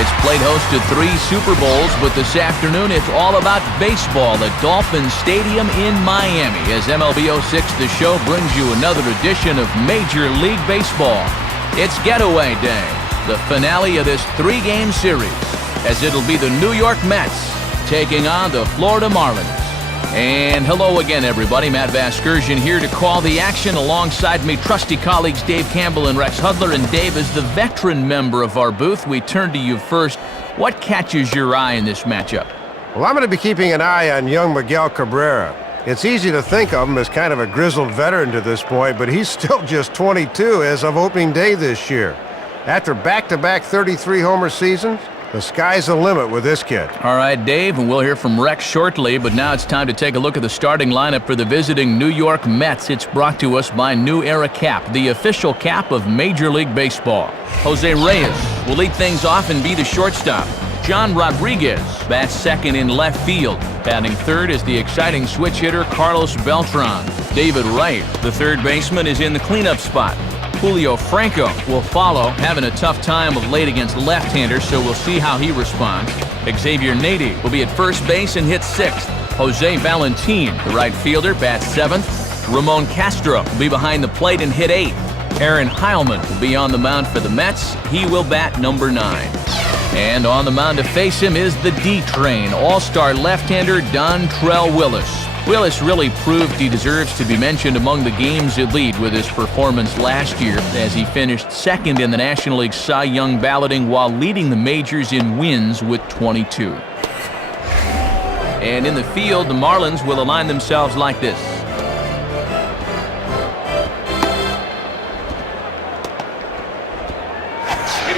It's played host to 3 Super Bowls, but this afternoon it's all about baseball at Dolphin Stadium in Miami as MLB 06 The Show brings you another edition of Major League Baseball. It's Getaway Day, the finale of this 3-game series, as it'll be the New York Mets taking on the Florida Marlins. And hello again, everybody. Matt Vasgersian here to call the action alongside me, trusty colleagues Dave Campbell and Rex Hudler. And Dave, is the veteran member of our booth, we turn to you first. What catches your eye in this matchup? Well, I'm going to be keeping an eye on young Miguel Cabrera. It's easy to think of him as kind of a grizzled veteran to this point, but he's still just 22 as of opening day this year. After back-to-back 33-homer seasons, the sky's the limit with this kid. All right, Dave, and we'll hear from Rex shortly, but now it's time to take a look at the starting lineup for the visiting New York Mets. It's brought to us by New Era Cap, the official cap of Major League Baseball. Jose Reyes will lead things off and be the shortstop. John Rodriguez bats second in left field. Batting third is the exciting switch hitter Carlos Beltran. David Wright, the third baseman, is in the cleanup spot. Julio Franco will follow, having a tough time of late against left-handers, so we'll see how he responds. Xavier Nady will be at first base and hit sixth. Jose Valentin, the right fielder, bats seventh. Ramon Castro will be behind the plate and hit eighth. Aaron Heilman will be on the mound for the Mets. He will bat number 9. And on the mound to face him is the D-Train, all-star left-hander Dontrelle Willis. Willis really proved he deserves to be mentioned among the game's elite with his performance last year as he finished second in the National League Cy Young balloting while leading the majors in wins with 22. And in the field, the Marlins will align themselves like this.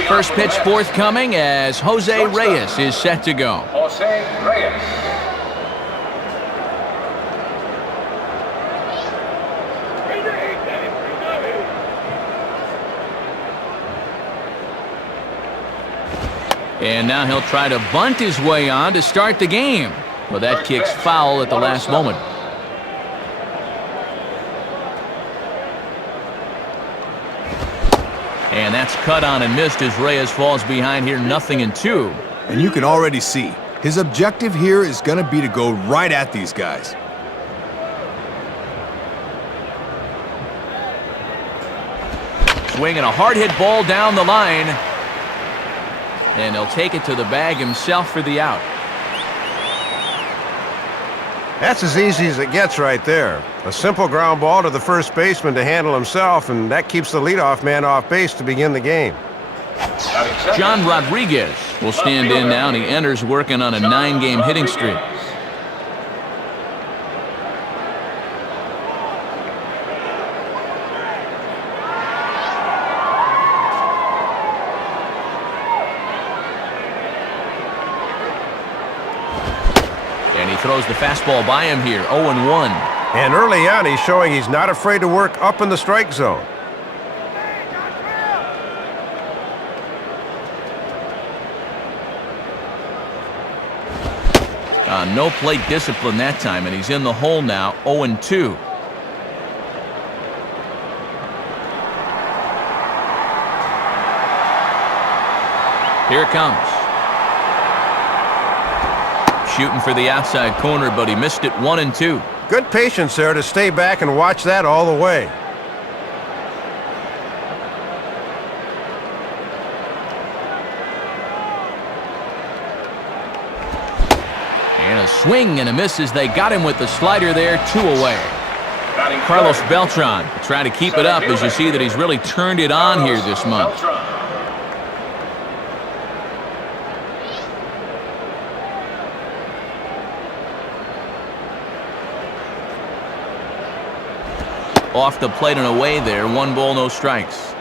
First pitch forthcoming as Jose Reyes is set to go. Jose Reyes. And now he'll try to bunt his way on to start the game. Well, that kick's foul at the last moment. And that's cut on and missed as Reyes falls behind here 0-2. And you can already see, his objective here is going to be to go right at these guys. Swinging a hard-hit ball down the line. And he'll take it to the bag himself for the out. That's as easy as it gets right there. A simple ground ball to the first baseman to handle himself, and that keeps the leadoff man off base to begin the game. John Rodriguez will stand in now, and he enters working on a 9-game hitting streak. And he throws the fastball by him here, 0-1. And early on, he's showing he's not afraid to work up in the strike zone. No plate discipline that time, and he's in the hole now, 0-2. Here it comes. Shooting for the outside corner, but he missed it, 1-2. Good patience there to stay back and watch that all the way. And a swing and a miss as they got him with the slider there, 2 away. Carlos Beltran trying to keep it up as you see that he's really turned it on here this month. Off the plate and away there, 1 ball, no strikes.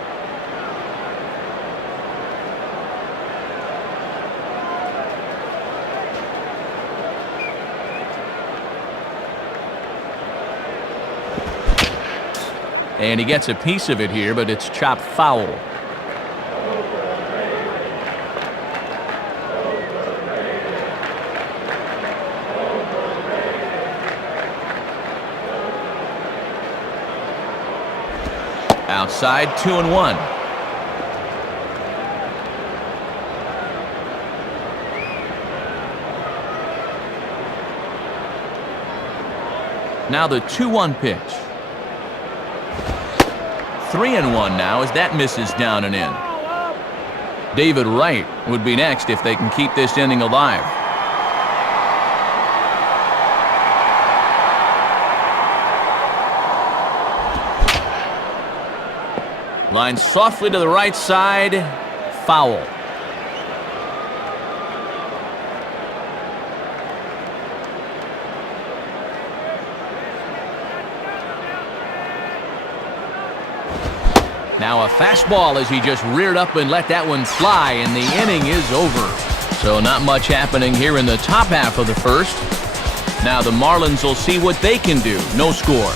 And he gets a piece of it here, but it's chopped foul. Outside, 2-1. Now the 2-1 pitch. 3-1 now as that misses down and in. David Wright would be next if they can keep this inning alive. Line softly to the right side. Foul. Now a fastball as he just reared up and let that one fly, and the inning is over. So not much happening here in the top half of the first. Now the Marlins will see what they can do. No score.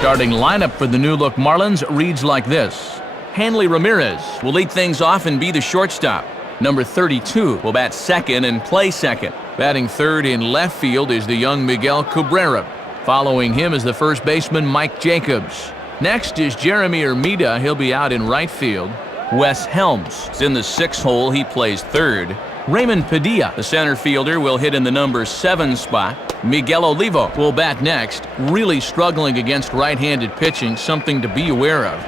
Starting lineup for the new-look Marlins reads like this. Hanley Ramirez will lead things off and be the shortstop. Number 32 will bat second and play second. Batting third in left field is the young Miguel Cabrera. Following him is the first baseman Mike Jacobs. Next is Jeremy Ermida. He'll be out in right field. Wes Helms is in the 6th hole. He plays third. Raymond Padilla, the center fielder, will hit in the number 7 spot. Miguel Olivo will bat next, really struggling against right-handed pitching, something to be aware of.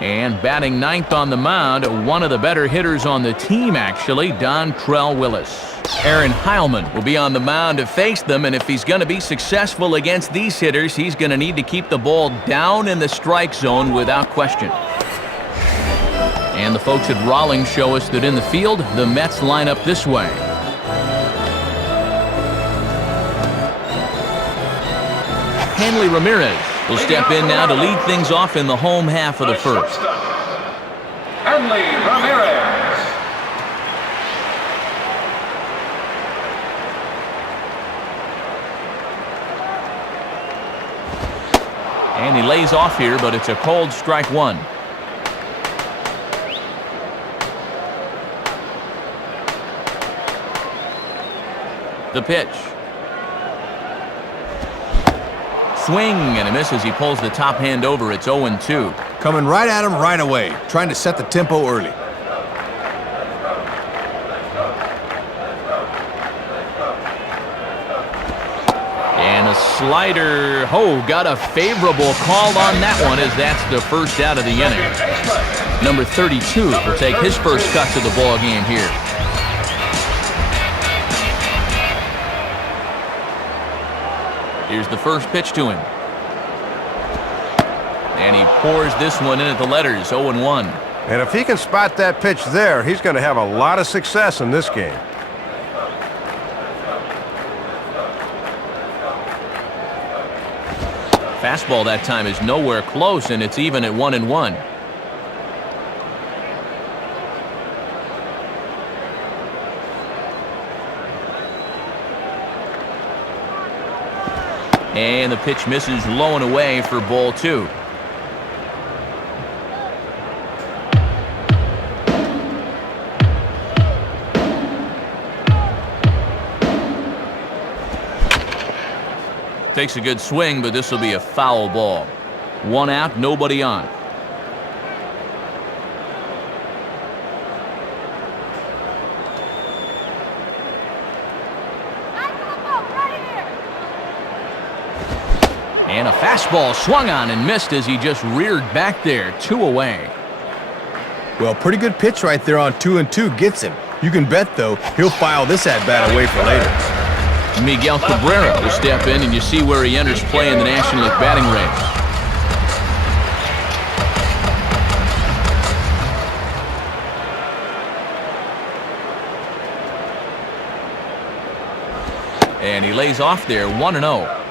And batting ninth on the mound, one of the better hitters on the team, actually, Dontrell Willis. Aaron Heilman will be on the mound to face them, and if he's going to be successful against these hitters, he's going to need to keep the ball down in the strike zone without question. And the folks at Rawlings show us that in the field, the Mets line up this way. Hanley Ramirez will step in now to lead things off in the home half of the first. Hanley Ramirez. And he lays off here, but it's a cold strike one. The pitch. Swing and a miss as he pulls the top hand over. It's 0-2. Coming right at him right away, trying to set the tempo early. And a slider. Oh, got a favorable call on that one as that's the first out of the inning. Number 32 will take his first cut to the ball game here. Here's the first pitch to him. And he pours this one in at the letters, 0-1. And if he can spot that pitch there, he's going to have a lot of success in this game. Fastball that time is nowhere close, and it's even at 1-1. And the pitch misses low and away for ball 2. Takes a good swing, but this will be a foul ball. 1 out, nobody on. And a fastball swung on and missed as he just reared back there, 2 away. Well, pretty good pitch right there on 2-2 gets him. You can bet, though, he'll file this at-bat away for later. Miguel Cabrera will step in, and you see where he enters play in the National League batting race. And he lays off there, 1-0.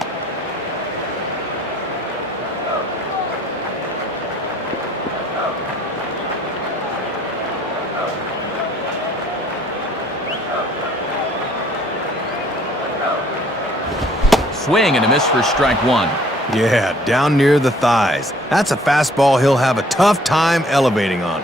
Swing and a miss for strike 1. Yeah, down near the thighs. That's a fastball he'll have a tough time elevating on.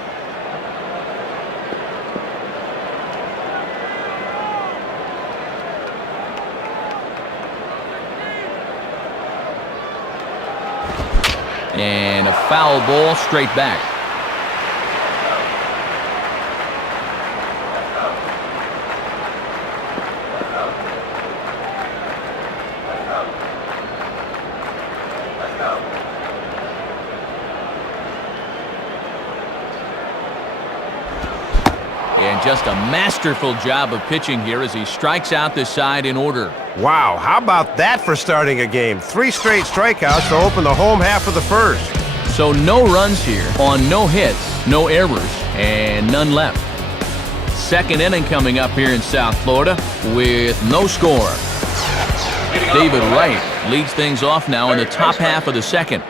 And a foul ball straight back. And just a masterful job of pitching here as he strikes out the side in order. Wow, how about that for starting a game? 3 straight strikeouts to open the home half of the first. So no runs here on no hits, no errors, and none left. Second inning coming up here in South Florida with no score. David Wright leads things off now in the top half of the second.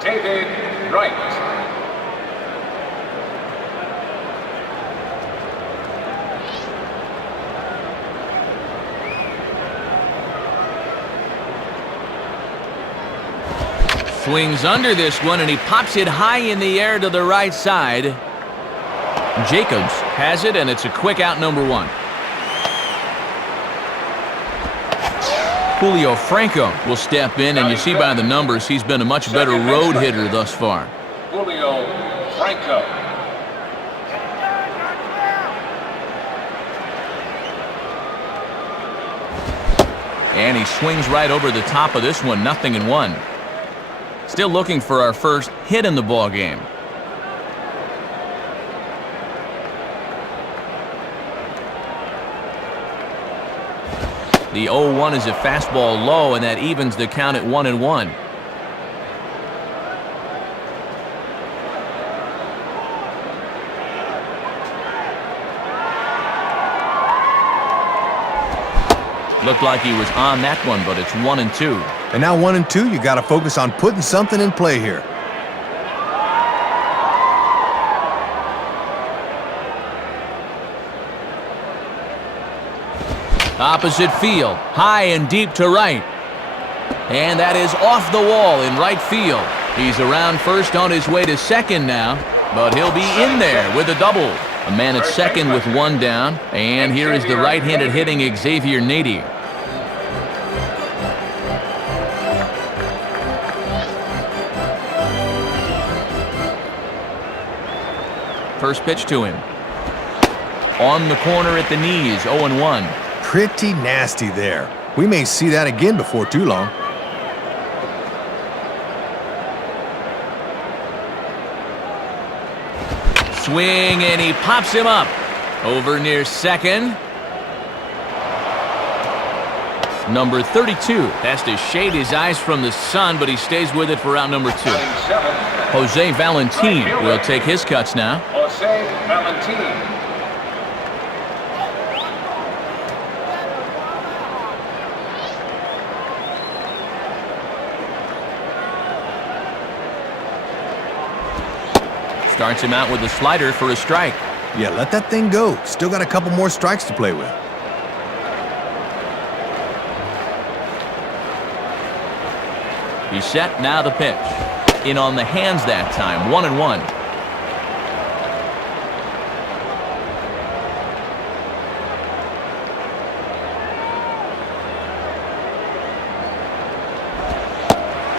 David Wright. Swings under this one, and he pops it high in the air to the right side. Jacobs has it, and it's a quick out, number 1. Julio Franco will step in, and you see by the numbers he's been a much better road hitter thus far. Julio Franco. And he swings right over the top of this one, 0-1. Still looking for our first hit in the ball game. The 0-1 is a fastball low, and that evens the count at 1-1. Looked like he was on that one, but it's 1-2. And now 1-2, you got to focus on putting something in play here. Opposite field, high and deep to right. And that is off the wall in right field. He's around first on his way to second now, but he'll be in there with a double. A man at second with 1 down, and here is the right-handed hitting Xavier Nady. First pitch to him. On the corner at the knees, 0-1. Pretty nasty there. We may see that again before too long. Swing, and he pops him up. Over near second. Number 32 has to shade his eyes from the sun, but he stays with it for out number 2. Jose Valentin will take his cuts now. Jose Valentin. Starts him out with a slider for a strike. Yeah, let that thing go. Still got a couple more strikes to play with. He's set, now the pitch. In on the hands that time, 1-1.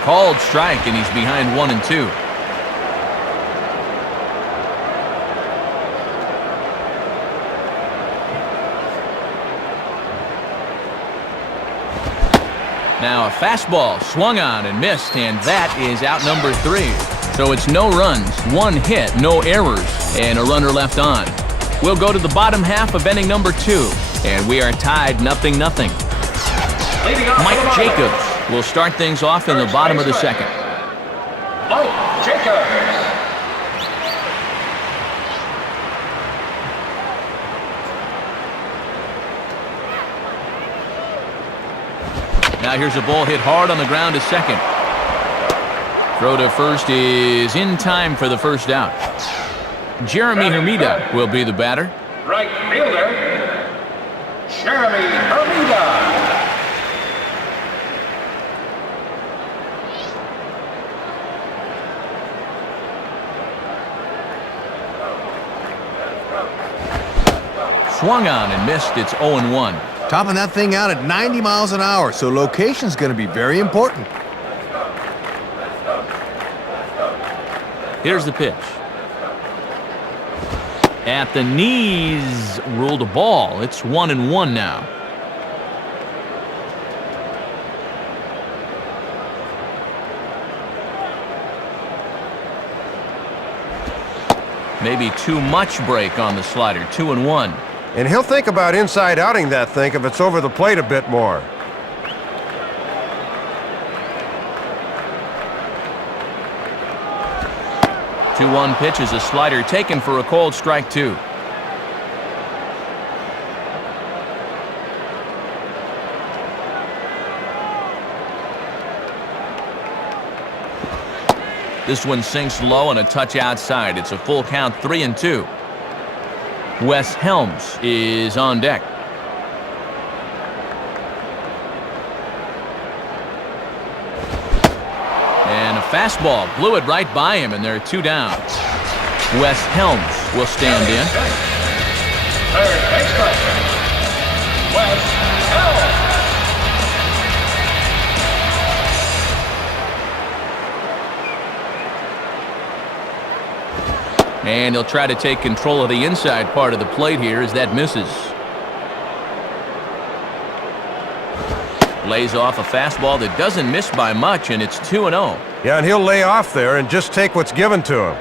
Called strike, and he's behind 1-2. Now a fastball swung on and missed, and that is out number 3. So it's no runs, 1 hit, no errors, and a runner left on. We'll go to the bottom half of inning number 2, and we are tied 0-0. Mike Jacobs will start things off in the bottom of the second. Mike Jacobs. Now here's a ball hit hard on the ground to second. Throw to first is in time for the first out. Jeremy Hermida will be the batter. Right fielder, Jeremy Hermida. Swung on and missed. It's 0-1. Topping that thing out at 90 miles an hour, so location's going to be very important. Here's the pitch. At the knees, ruled a ball. It's 1-1 now. Maybe too much break on the slider, 2-1. And he'll think about inside-outing that thing if it's over the plate a bit more. Two-one pitch is a slider taken for a called strike 2. This one sinks low and a touch outside. It's a full count, 3-2. Wes Helms is on deck. And a fastball blew it right by him, and there are 2 down. Wes Helms will stand in. Third baseman, Wes Helms. And he'll try to take control of the inside part of the plate here as that misses. Lays off a fastball that doesn't miss by much, and it's 2-0. Yeah, and he'll lay off there and just take what's given to him.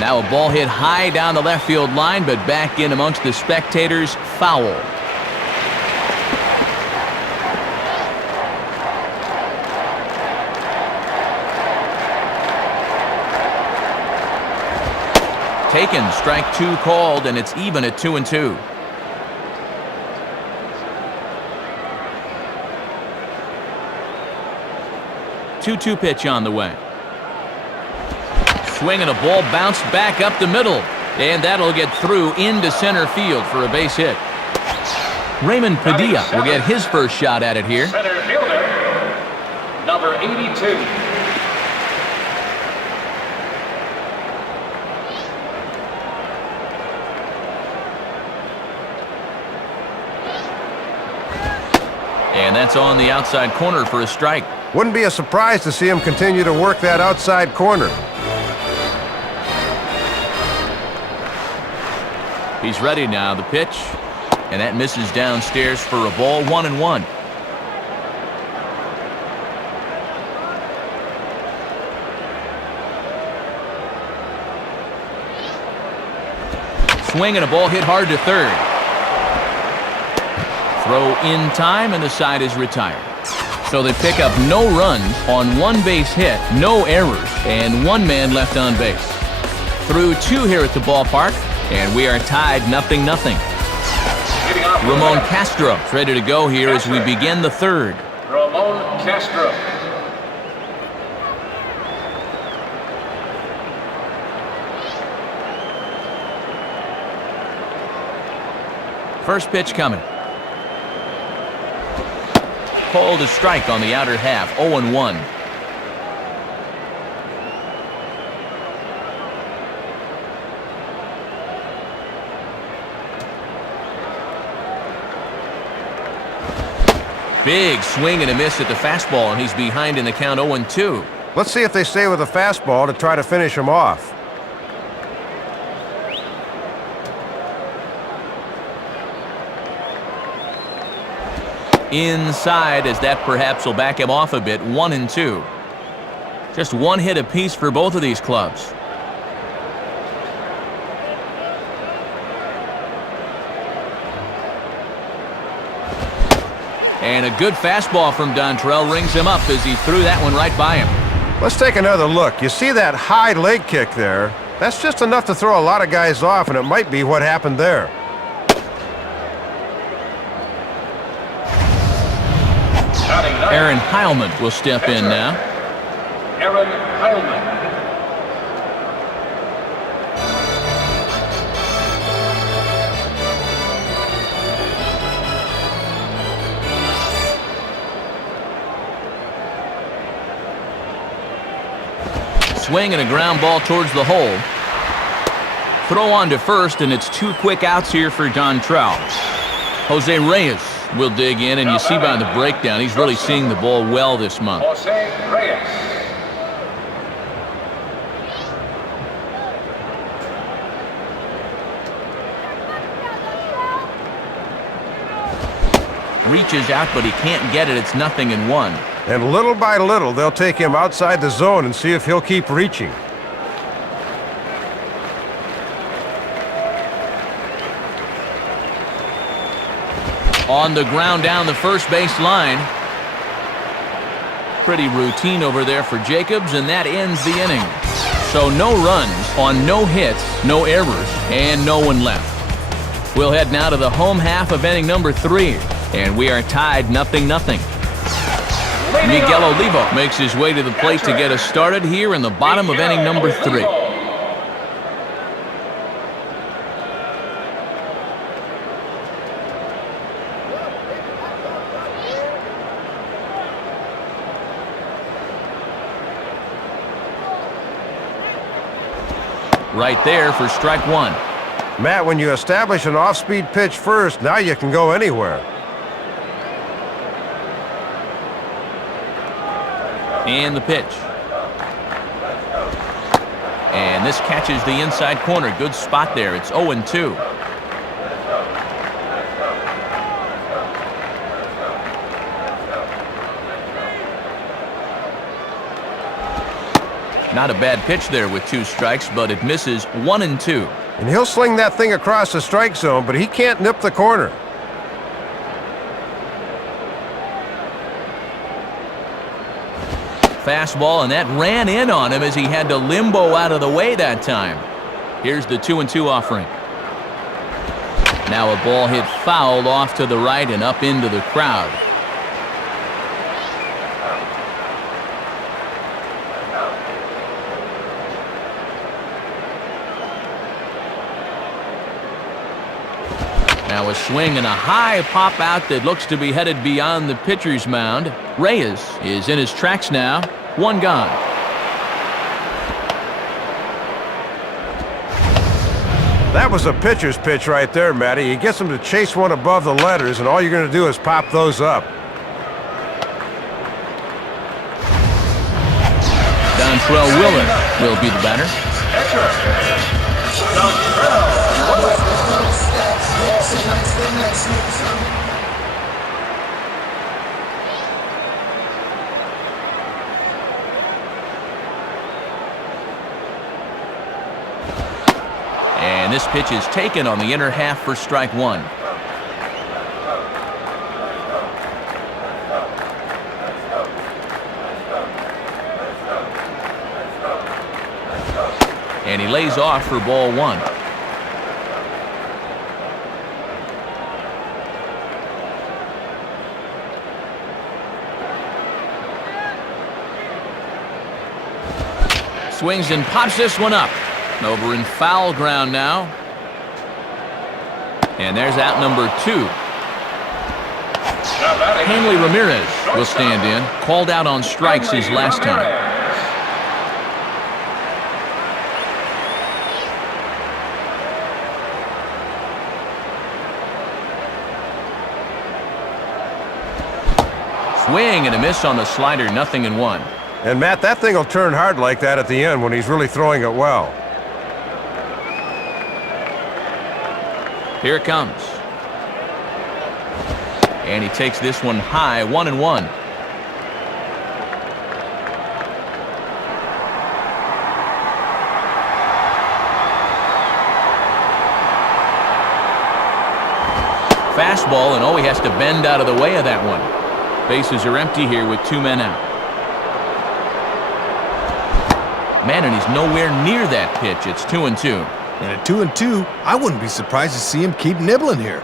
Now a ball hit high down the left field line, but back in amongst the spectators, foul. Taken, strike 2 called, and it's even at 2-2. Two-two pitch on the way. Swinging a ball bounced back up the middle, and that'll get through into center field for a base hit. Raymond Padilla will get his first shot at it here. Center fielder, number 82. And that's on the outside corner for a strike. Wouldn't be a surprise to see him continue to work that outside corner. He's ready now, the pitch. And that misses downstairs for a ball, 1-1. Swing and a ball hit hard to third. Throw in time, and the side is retired. So they pick up no runs on 1 base hit, no errors, and 1 man left on base. Through 2 here at the ballpark, and we are tied 0-0. Ramon Castro is ready to go here as we begin the third. Ramon Castro. First pitch coming. Called a strike on the outer half, 0-1. Big swing and a miss at the fastball, and he's behind in the count, 0-2. Let's see if they stay with the fastball to try to finish him off. Inside, as that perhaps will back him off a bit, 1-2. Just 1 hit apiece for both of these clubs. And a good fastball from Dontrell rings him up as he threw that one right by him. Let's take another look. You see that high leg kick there? That's just enough to throw a lot of guys off, and it might be what happened there. Aaron Heilman will step in now. Aaron Heilman. Swing and a ground ball towards the hole. Throw on to first, and it's 2 quick outs here for Dontrell. Jose Reyes will dig in, and you see by the breakdown, he's really seeing the ball well this month. Jose Reyes. Reaches out, but he can't get it. It's 0-1. And little by little, they'll take him outside the zone and see if he'll keep reaching. On the ground down the first base line. Pretty routine over there for Jacobs, and that ends the inning. So no runs on no hits, no errors, and no one left. We'll head now to the home half of inning number 3, and we are tied 0-0. Miguel Olivo makes his way to the plate to get us started here in the bottom of inning number 3. Right there for strike 1. Matt, when you establish an off-speed pitch first, now you can go anywhere. And the pitch. And this catches the inside corner. Good spot there. It's 0-2. Not a bad pitch there with 2 strikes, but it misses 1-2. And he'll sling that thing across the strike zone, but he can't nip the corner. Fastball, and that ran in on him as he had to limbo out of the way that time. Here's the 2-2 offering. Now a ball hit foul off to the right and up into the crowd. Now a swing and a high pop out that looks to be headed beyond the pitcher's mound. Reyes is in his tracks now. 1 gone. That was a pitcher's pitch right there, Matty. He gets him to chase one above the letters, and all you're going to do is pop those up. Dontrell Willer will be the batter. And this pitch is taken on the inner half for strike 1. And he lays off for ball 1. Swings and pops this one up. Over in foul ground now. And there's out number 2. Hanley Ramirez will stand in. Called out on strikes his last time. Swing and a miss on the slider, 0-1. And, Matt, that thing will turn hard like that at the end when he's really throwing it well. Here it comes. And he takes this one high, 1-1. Fastball, and he has to bend out of the way of that one. Bases are empty here with 2 men out. Man, and he's nowhere near that pitch. It's 2-2. And at 2-2, I wouldn't be surprised to see him keep nibbling here.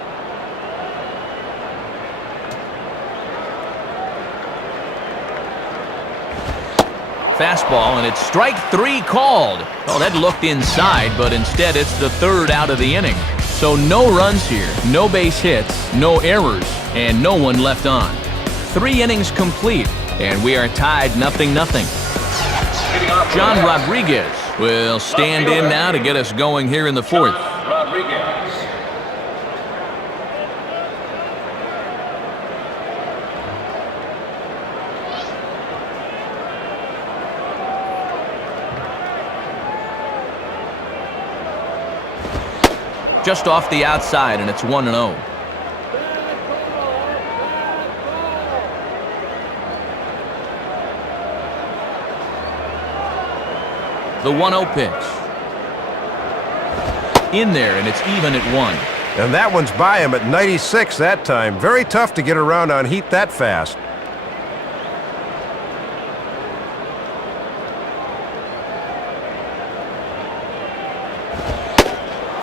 Fastball, and it's strike 3 called. Oh, that looked inside, but instead it's the 3rd out of the inning. So no runs here, no base hits, no errors, and no one left on. 3 innings complete, and we are tied 0-0. John Rodriguez will stand in now to get us going here in the 4th. Just off the outside, and it's 1-0. The 1-0 pitch. In there, and it's even at 1. And that one's by him at 96 that time. Very tough to get around on heat that fast.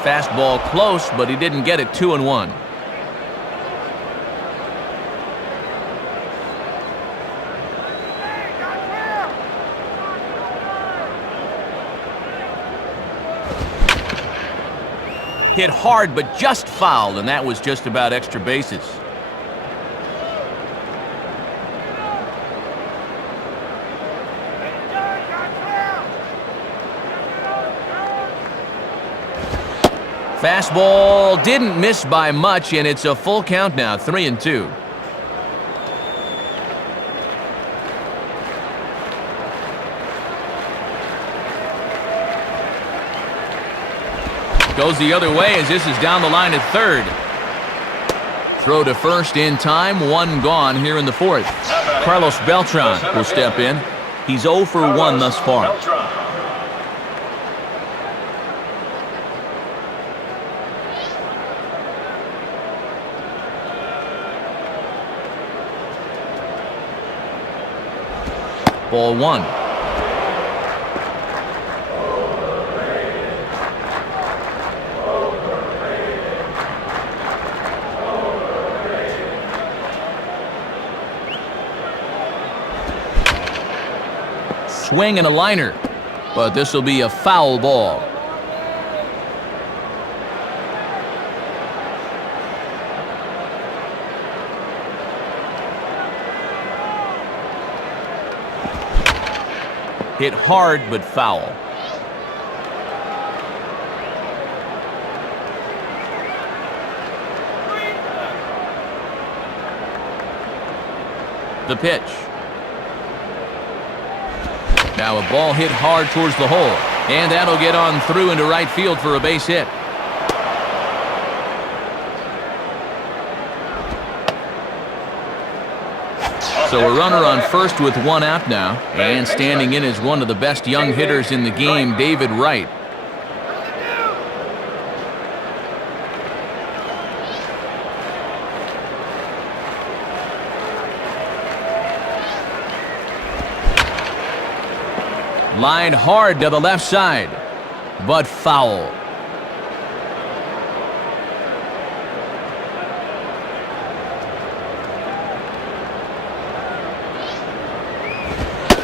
Fastball close, but he didn't get it. 2-1. Hit hard, but just fouled, and that was just about extra bases. Fastball didn't miss by much, and it's a full count now, 3-2. Goes the other way as this is down the line at third. Throw to first in time, 1 gone here in the 4th. Carlos Beltran will step in. He's 0 for 1 thus far. Ball 1. Swing and a liner, but this will be a foul ball. Hit hard, but foul. The pitch. Now a ball hit hard towards the hole, and that'll get on through into right field for a base hit. So a runner on first with 1 out now, and standing in is one of the best young hitters in the game, David Wright. Lined hard to the left side, but foul.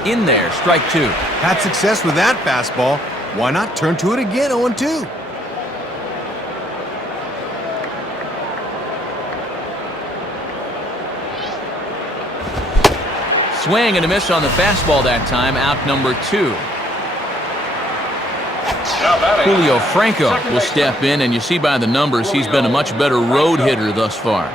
In there, strike 2. Had success with that fastball. Why not turn to it again, 0-2? Swing and a miss on the fastball that time, out number 2. Julio Franco will step in, and you see by the numbers he's been a much better road hitter thus far.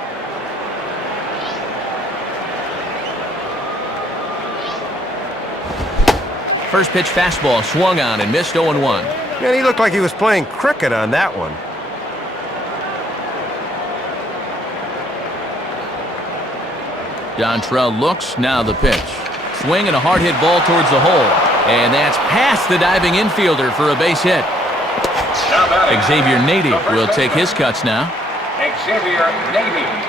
First pitch fastball swung on and missed. 0-1. And he looked like he was playing cricket on that one. Dontrell looks, now the pitch. Swing and a hard hit ball towards the hole. And that's past the diving infielder for a base hit. Xavier Nady will take his cuts now. Xavier Nady.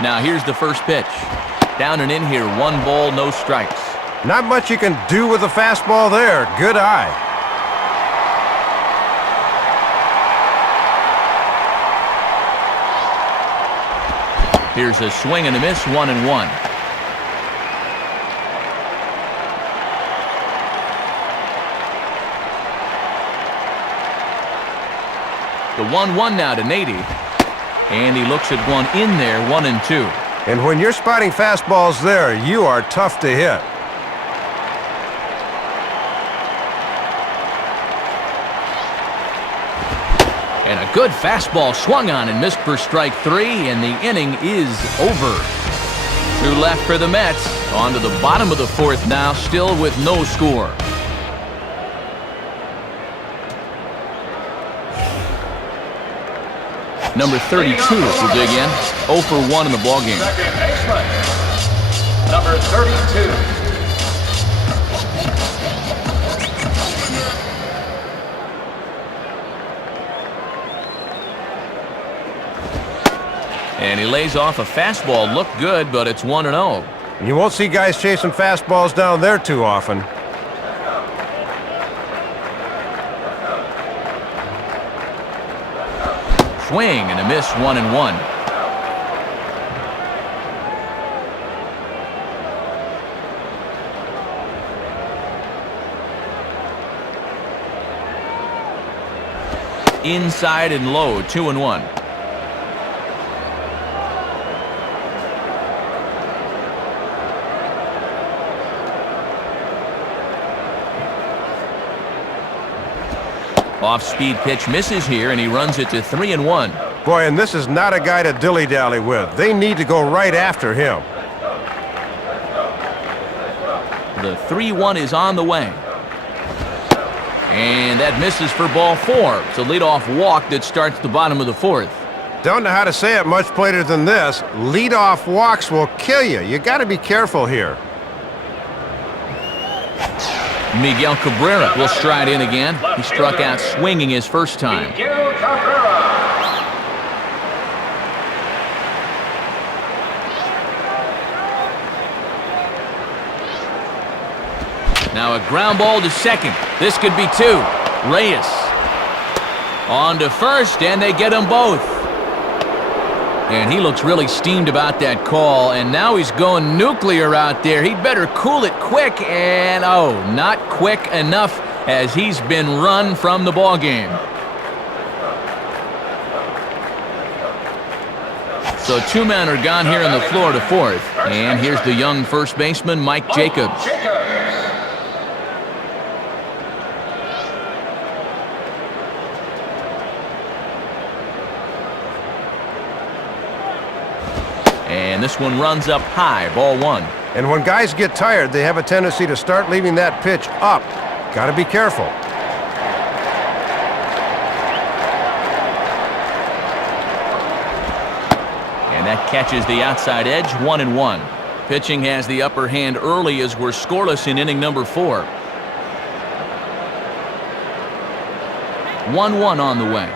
Now here's the first pitch. Down and in here, 1 ball, no strikes. Not much you can do with a fastball there. Good eye. Here's a swing and a miss, 1-1. The 1-1 now to Nady. And he looks at one in there, 1-2. And when you're spotting fastballs there, you are tough to hit. And a good fastball swung on and missed for strike 3, and the inning is over. 2 left for the Mets. On to the bottom of the 4th now, still with no score. Number 32 will dig in. 0 for 1 in the ballgame. Second baseman, number 32. And he lays off a fastball. Looked good, but it's 1-0. You won't see guys chasing fastballs down there too often. Swing and a miss, 1-1. Inside and low, 2-1. Off-speed pitch misses here, and he runs it to 3-1. Boy, and this is not a guy to dilly-dally with. They need to go right after him. The 3-1 is on the way. And that misses for ball 4. It's a leadoff walk that starts the bottom of the 4th. Don't know how to say it much plainer than this. Leadoff walks will kill you. You got to be careful here. Miguel Cabrera will stride in again. He struck out swinging his first time. Miguel Cabrera. Now a ground ball to second. This could be 2. Reyes on to first, and they get them both. And he looks really steamed about that call, and now he's going nuclear out there. He'd better cool it quick, and oh, not quick enough as he's been run from the ballgame. So 2 men are gone here in the Florida 4th, and here's the young first baseman, Mike Jacobs. And this one runs up high, ball 1. And when guys get tired, they have a tendency to start leaving that pitch up. Got to be careful. And that catches the outside edge, 1-1. Pitching has the upper hand early as we're scoreless in inning number 4. 1-1 on the way.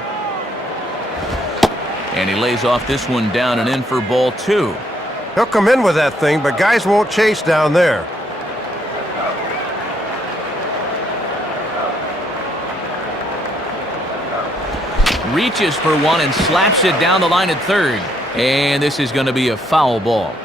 And he lays off this one down and in for ball 2. He'll come in with that thing, but guys won't chase down there. Reaches for one and slaps it down the line at third. And this is going to be a foul ball.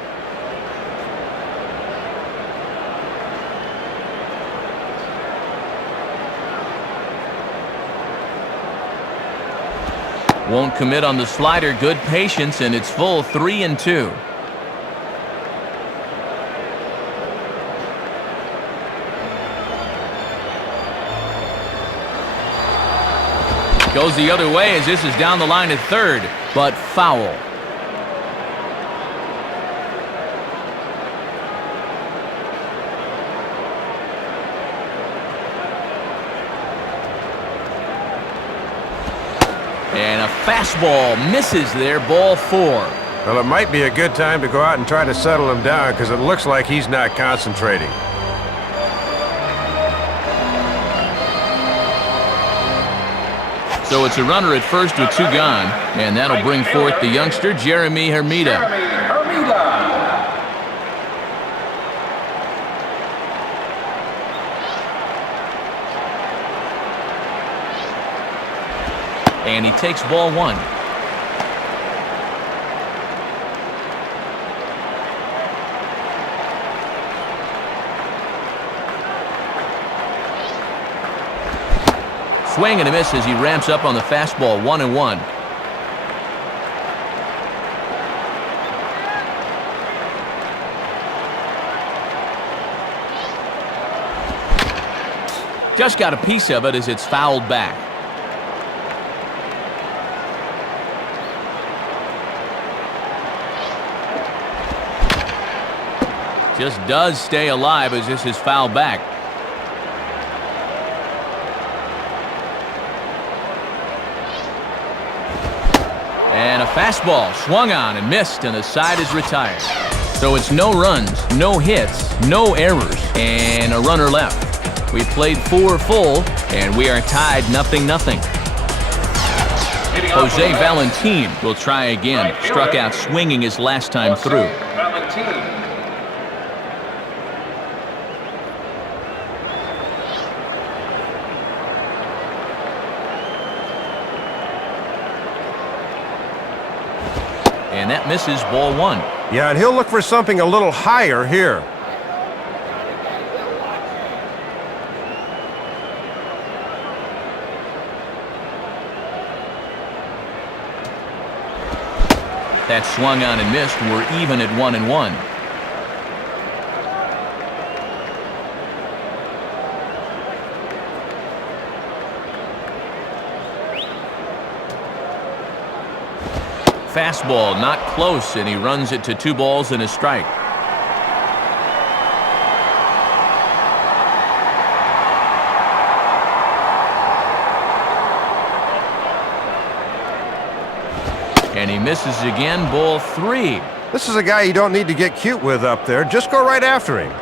Won't commit on the slider. Good patience, and it's full 3-2. Goes the other way as this is down the line at third, but foul. And a fastball misses there, ball 4. Well, it might be a good time to go out and try to settle him down because it looks like he's not concentrating. So it's a runner at first with 2 gone, and that'll bring forth the youngster, Jeremy Hermida. And he takes ball 1. Swing and a miss as he ramps up on the fastball, 1-1. Just got a piece of it as it's fouled back. Just does stay alive as this is fouled back. And fastball swung on and missed, and the side is retired. So it's no runs, no hits, no errors, and a runner left. We played 4 full, and we are tied 0-0. Jose Valentin will try again. Struck out swinging his last time through. And that misses, ball 1. Yeah, and he'll look for something a little higher here. That swung on and missed. We're even at 1-1. Fastball not close, and he runs it to 2 balls and a strike. And he misses again, ball 3. This is a guy you don't need to get cute with up there. Just go right after him.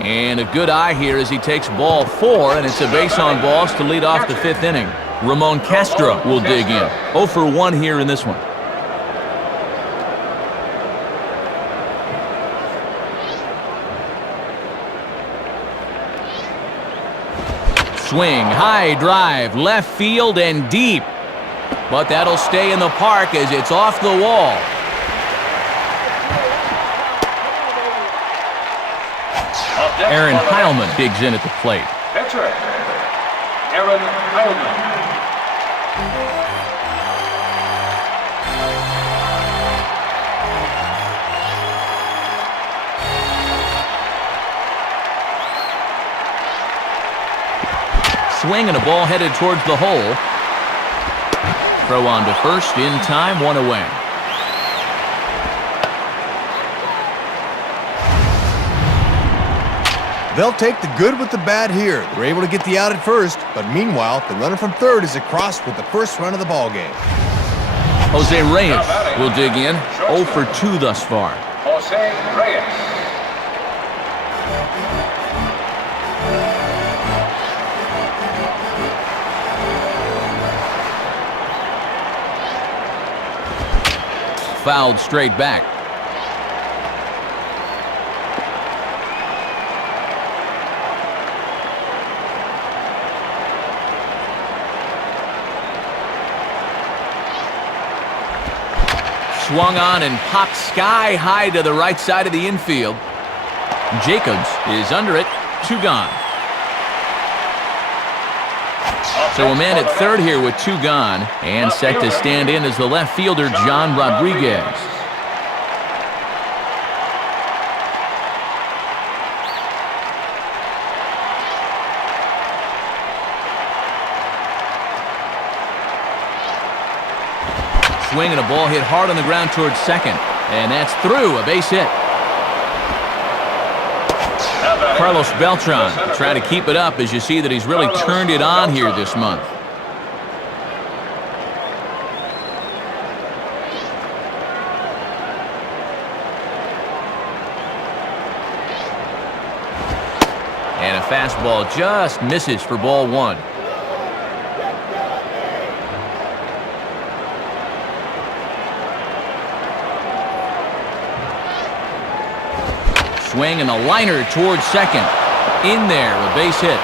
And a good eye here as he takes ball 4, and it's a base on balls to lead off the 5th inning. Ramon Castro will dig in. 0 for 1 here in this one. Swing, high drive, left field and deep. But that'll stay in the park as it's off the wall. Aaron Heilman digs in at the plate. Pitcher, Aaron Heilman. Swing and a ball headed towards the hole. Throw on to first in time, 1 away. They'll take the good with the bad here. They're able to get the out at first, but meanwhile, the runner from third is across with the first run of the ball game. Jose Reyes will dig in. 0 for 2 thus far. Jose Reyes. Fouled straight back. Swung on and popped sky high to the right side of the infield. Jacobs is under it. 2 gone. So a man at third here with 2 gone, and set to stand in is the left fielder, John Rodriguez. Swing and a ball hit hard on the ground towards second, and that's through, a base hit. Carlos Beltran trying to keep it up as you see that he's really turned it on here this month. And a fastball just misses for ball 1. Swing and a liner towards second. In there, a base hit.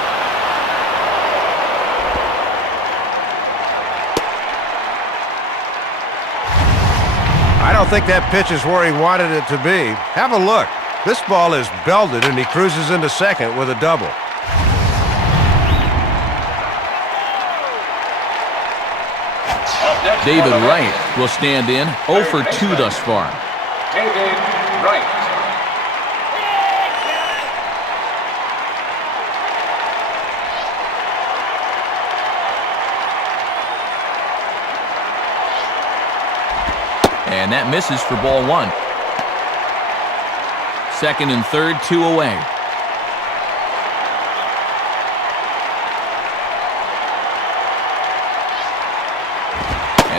I don't think that pitch is where he wanted it to be. Have a look. This ball is belted, and he cruises into second with a double. David Wright will stand in. 0 for 2 thus far. David Wright. And that misses for ball 1. Second and third, 2 away.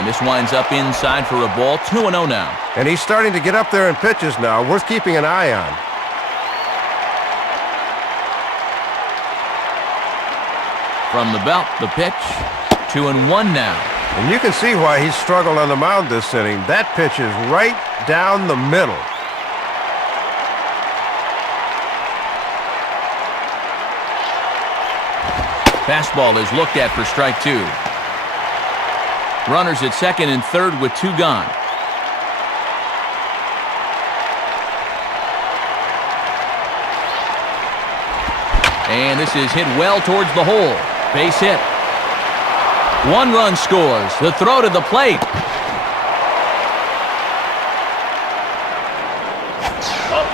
And this winds up inside for a ball. 2-0 now. And he's starting to get up there in pitches now, worth keeping an eye on. From the belt, the pitch. 2-1 now. And you can see why he's struggled on the mound this inning. That pitch is right down the middle. Fastball is looked at for strike 2. Runners at second and third with 2 gone. And this is hit well towards the hole. Base hit. 1 run scores. The throw to the plate.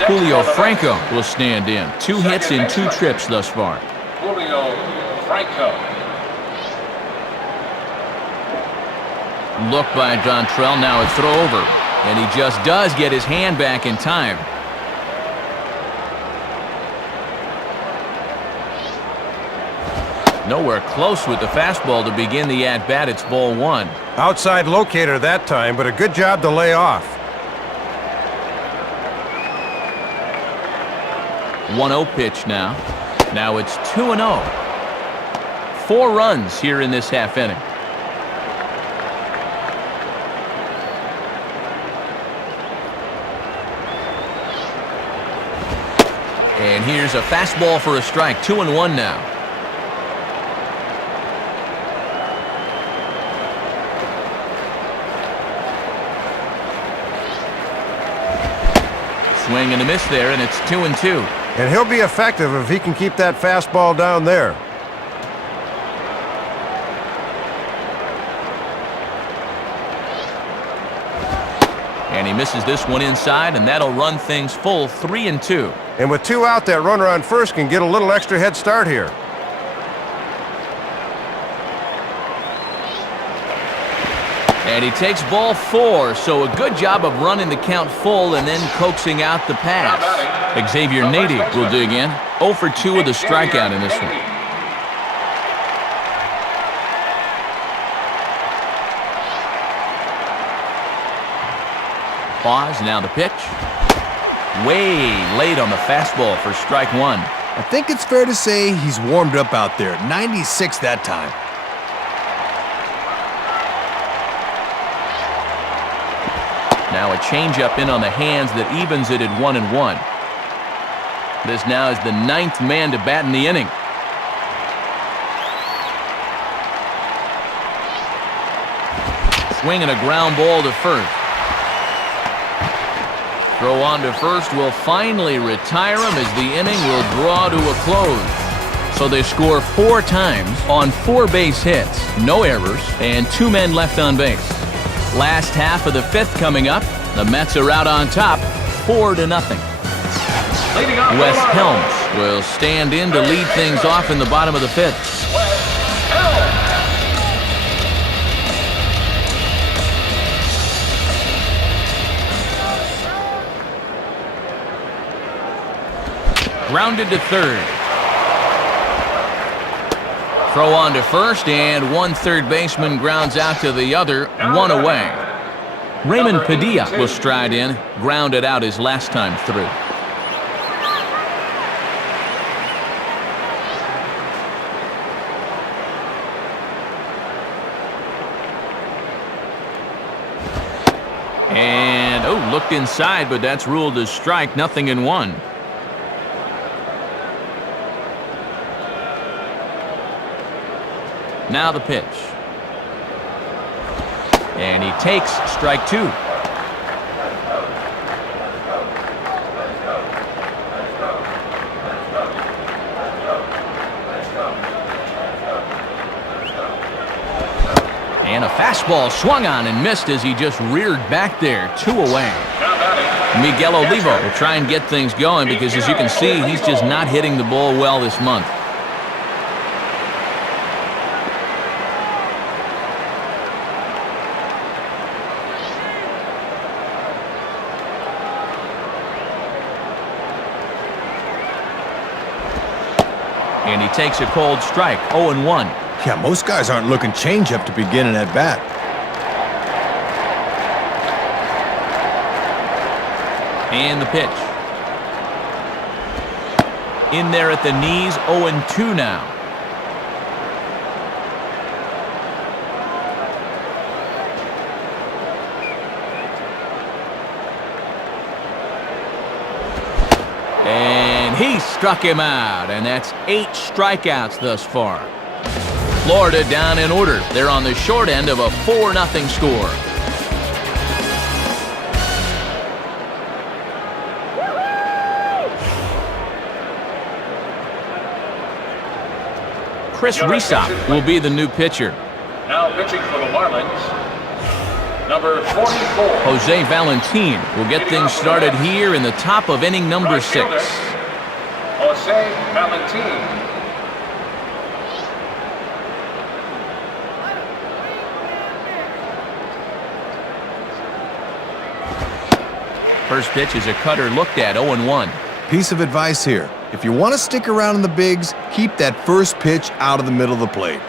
Julio Franco will stand in. 2 hits in 2 trips thus far. Julio Franco. Look by Dontrell. Now a throw over. And he just does get his hand back in time. Nowhere close with the fastball to begin the at-bat. It's ball 1. Outside locator that time, but a good job to lay off. 1-0 pitch now. Now it's 2-0. 4 runs here in this half inning. And here's a fastball for a strike. 2-1 now. Swing and a miss there, and it's 2-2. And he'll be effective if he can keep that fastball down there. And he misses this one inside, and that'll run things full. 3-2. And with 2 out, that runner on first can get a little extra head start here. And he takes ball 4, so a good job of running the count full and then coaxing out the pass. Xavier Nady will dig in. 0 for 2 with a strikeout in this one. Pause, now the pitch. Way late on the fastball for strike 1. I think it's fair to say he's warmed up out there. 96 that time. Now a changeup in on the hands that evens it at 1-1. This now is the 9th man to bat in the inning. Swing and a ground ball to first. Throw on to first will finally retire him as the inning will draw to a close. So they score 4 times on 4 base hits, no errors, and 2 men left on base. Last half of the 5th coming up. The Mets are out on top, 4-0. Wes Helms will stand in to lead things off in the bottom of the 5th. Grounded to third. Throw on to first, and one third baseman grounds out to the other, 1 away. Raymond Padilla will stride in, grounded out his last time through. And, looked inside, but that's ruled as strike, 0-1. Now the pitch. And he takes strike 2. And a fastball swung on and missed as he just reared back there, 2 away. Miguel Olivo will try and get things going because, as you can see, he's just not hitting the ball well this month. And he takes a cold strike, 0-1. Yeah, most guys aren't looking changeup to begin an at-bat. And the pitch. In there at the knees, 0-2 now. And he struck him out, and that's 8 strikeouts thus far. Florida down in order. They're on the short end of a 4-0 score. Chris Reyes O will be the new pitcher. Now pitching for the Marlins, number 44. Jose Valentin will get things started here in the top of inning number 6. Jose Valentin. First pitch is a cutter looked at, 0-1. Piece of advice here. If you want to stick around in the bigs, keep that first pitch out of the middle of the plate.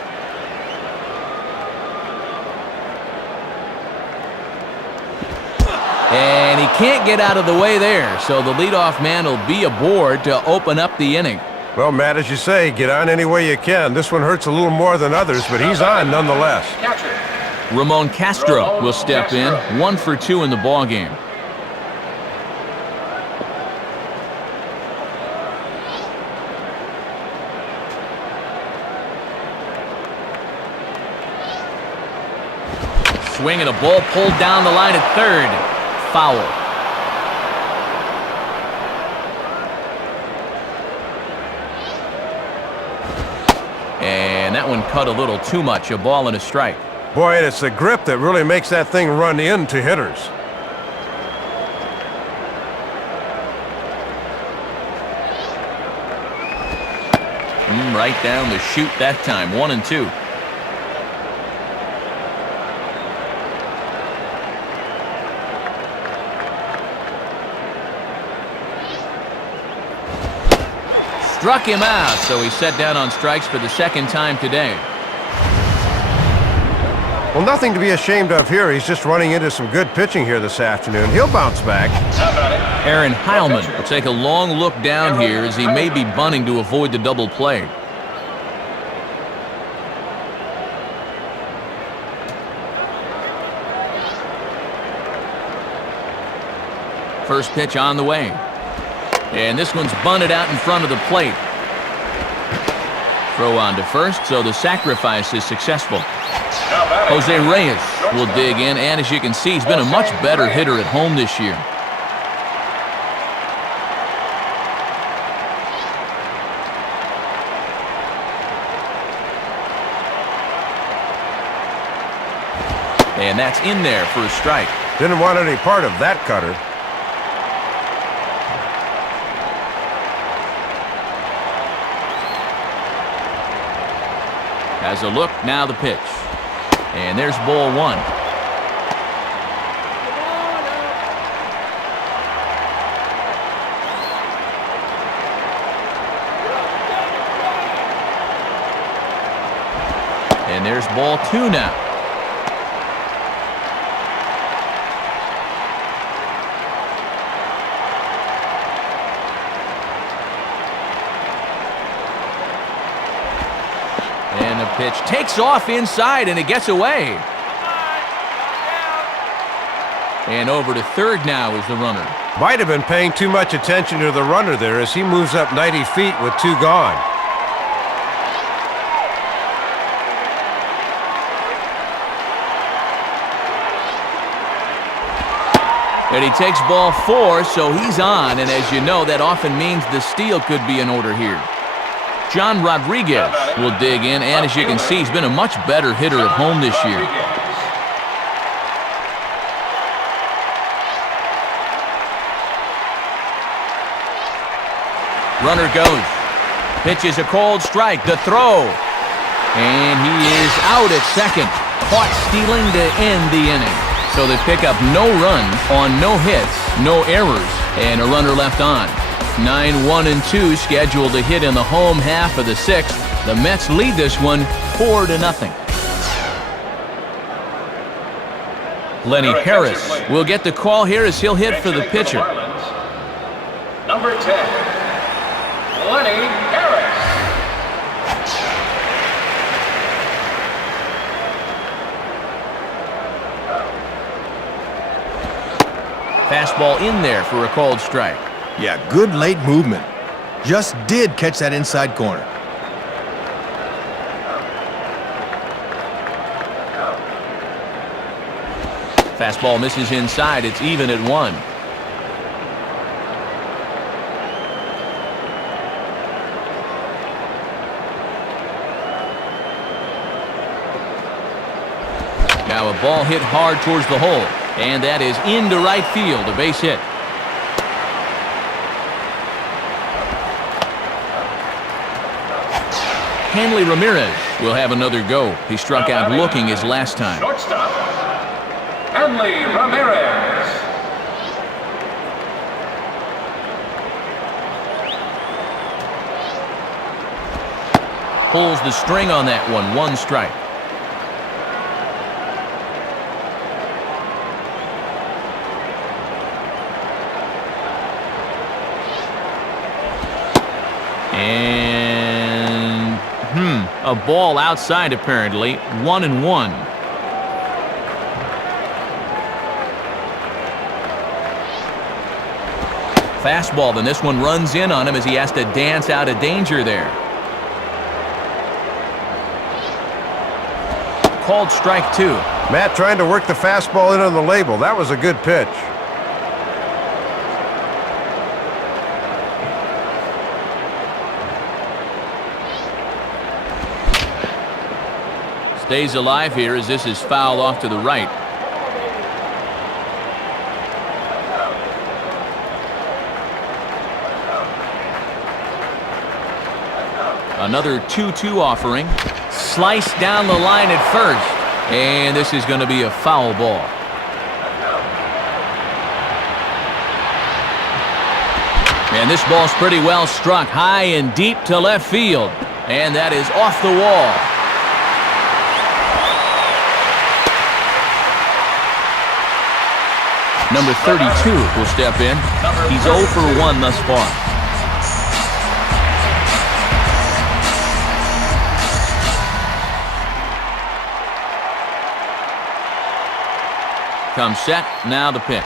And he can't get out of the way there, so the leadoff man will be aboard to open up the inning. Well, Matt, as you say, get on any way you can. This one hurts a little more than others, but he's on nonetheless. Catcher. Ramon Castro will step in, 1 for 2 in the ballgame. Swing and a ball pulled down the line at third. Foul. And that one cut a little too much. A ball and a strike. Boy, and it's the grip that really makes that thing run into hitters. Right down the chute that time. 1-2. Struck him out, so he's set down on strikes for the second time today. Well, nothing to be ashamed of here. He's just running into some good pitching here this afternoon. He'll bounce back. Aaron Heilman will take a long look down here as he may be bunting to avoid the double play. First pitch on the way. And this one's bunted out in front of the plate. Throw on to first, so the sacrifice is successful. Jose Reyes will dig in, and as you can see, he's been a much better hitter at home this year. And that's in there for a strike. Didn't want any part of that cutter. Has a look, now the pitch. And there's ball 1. And there's ball 2 now. And the pitch takes off inside, and it gets away. And over to third now is the runner. Might have been paying too much attention to the runner there as he moves up 90 feet with 2 gone. And he takes ball 4, so he's on, and as you know, that often means the steal could be in order here. John Rodriguez will dig in, and as you can see, he's been a much better hitter at home this year. Runner goes. Pitch is a cold strike. The throw. And he is out at second. Caught stealing to end the inning. So they pick up no runs on no hits, no errors, and a runner left on. 9-1-2 scheduled to hit in the home half of the 6th. The Mets lead this one 4-0. Lenny Harris will get the call here as he'll hit for the pitcher. Number 10, Lenny Harris. Fastball in there for a called strike. Yeah, good late movement. Just did catch that inside corner. Fastball misses inside. It's even at 1. Now a ball hit hard towards the hole, and that is into right field, a base hit. Hanley Ramirez will have another go. He struck out looking his last time. Shortstop, Hanley Ramirez. Pulls the string on that one. 1 strike. And a ball outside apparently. 1-1. Fastball, then this one runs in on him as he has to dance out of danger there. Called strike 2. Matt trying to work the fastball in on the label. That was a good pitch. Stays alive here as this is fouled off to the right. Another 2-2 offering. Sliced down the line at first. And this is going to be a foul ball. And this ball's pretty well struck high and deep to left field. And that is off the wall. Number 32 will step in. He's 0 for 1 thus far. Comes set, now the pitch.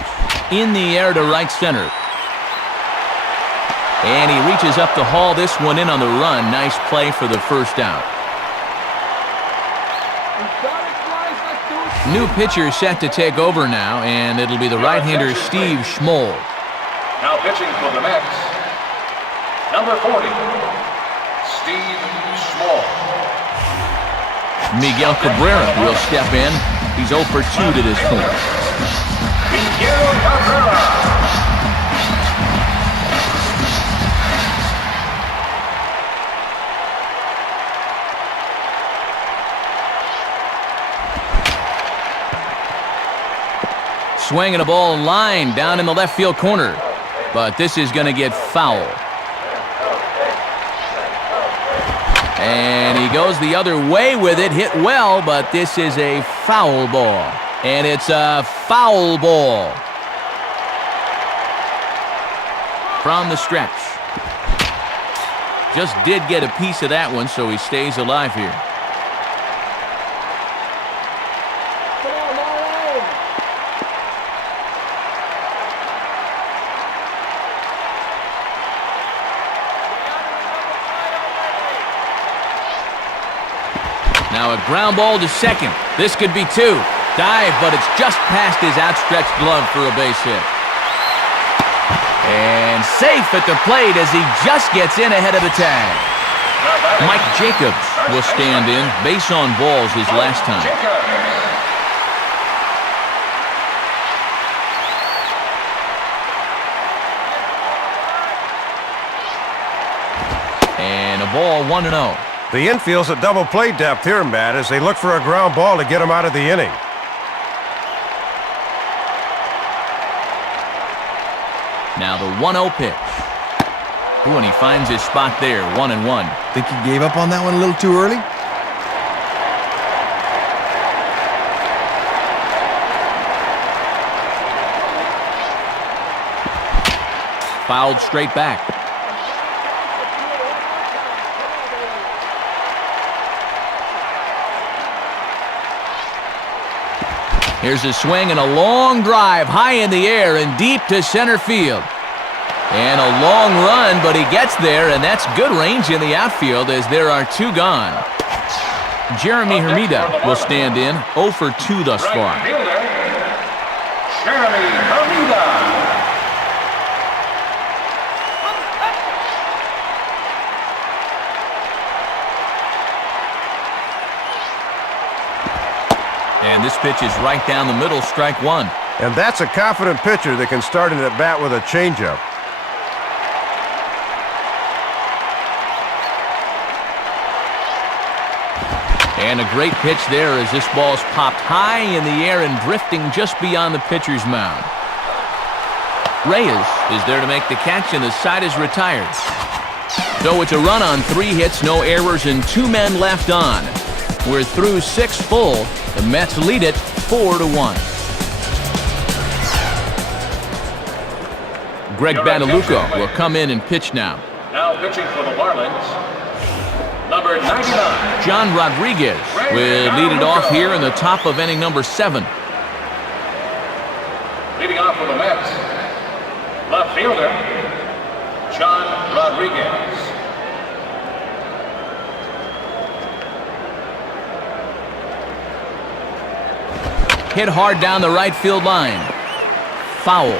In the air to right center. And he reaches up to haul this one in on the run. Nice play for the first out. New pitcher set to take over now, and it'll be the right-hander Steve Schmoll. Now pitching for the Mets, number 40, Steve Schmoll. Miguel Cabrera will step in. He's 0 for 2 to this point. Miguel Cabrera. Swinging a ball line down in the left field corner. But this is going to get foul. And he goes the other way with it. Hit well, but this is a foul ball. And it's a foul ball. From the stretch. Just did get a piece of that one, so he stays alive here. Now a ground ball to second. This could be 2. Dive, but it's just past his outstretched glove for a base hit. And safe at the plate as he just gets in ahead of the tag. Mike Jacobs will stand in. Base on balls his last time. And a ball 1-0. The infield's at double play depth here, Matt, as they look for a ground ball to get him out of the inning. Now the 1-0 pitch. Ooh, and he finds his spot there, 1-1. Think he gave up on that one a little too early? fouled straight back. Here's a swing and a long drive high in the air and deep to center field. And a long run, but he gets there, and that's good range in the outfield as there are 2 gone. Jeremy Hermida will stand in, 0 for 2 thus far. Right fielder, Jeremy Hermida. And this pitch is right down the middle, strike 1. And that's a confident pitcher that can start an at-bat with a changeup. And a great pitch there as this ball's popped high in the air and drifting just beyond the pitcher's mound. Reyes is there to make the catch, and the side is retired. So it's a run on 3 hits, no errors, and 2 men left on. We're through 6 full. The Mets lead it 4-1. Greg Badalucco will come in and pitch now. Now pitching for the Marlins, number 99. John Rodriguez will lead it off here in the top of inning number 7. Leading off for the Mets, left fielder, John Rodriguez. Hit hard down the right field line. Foul.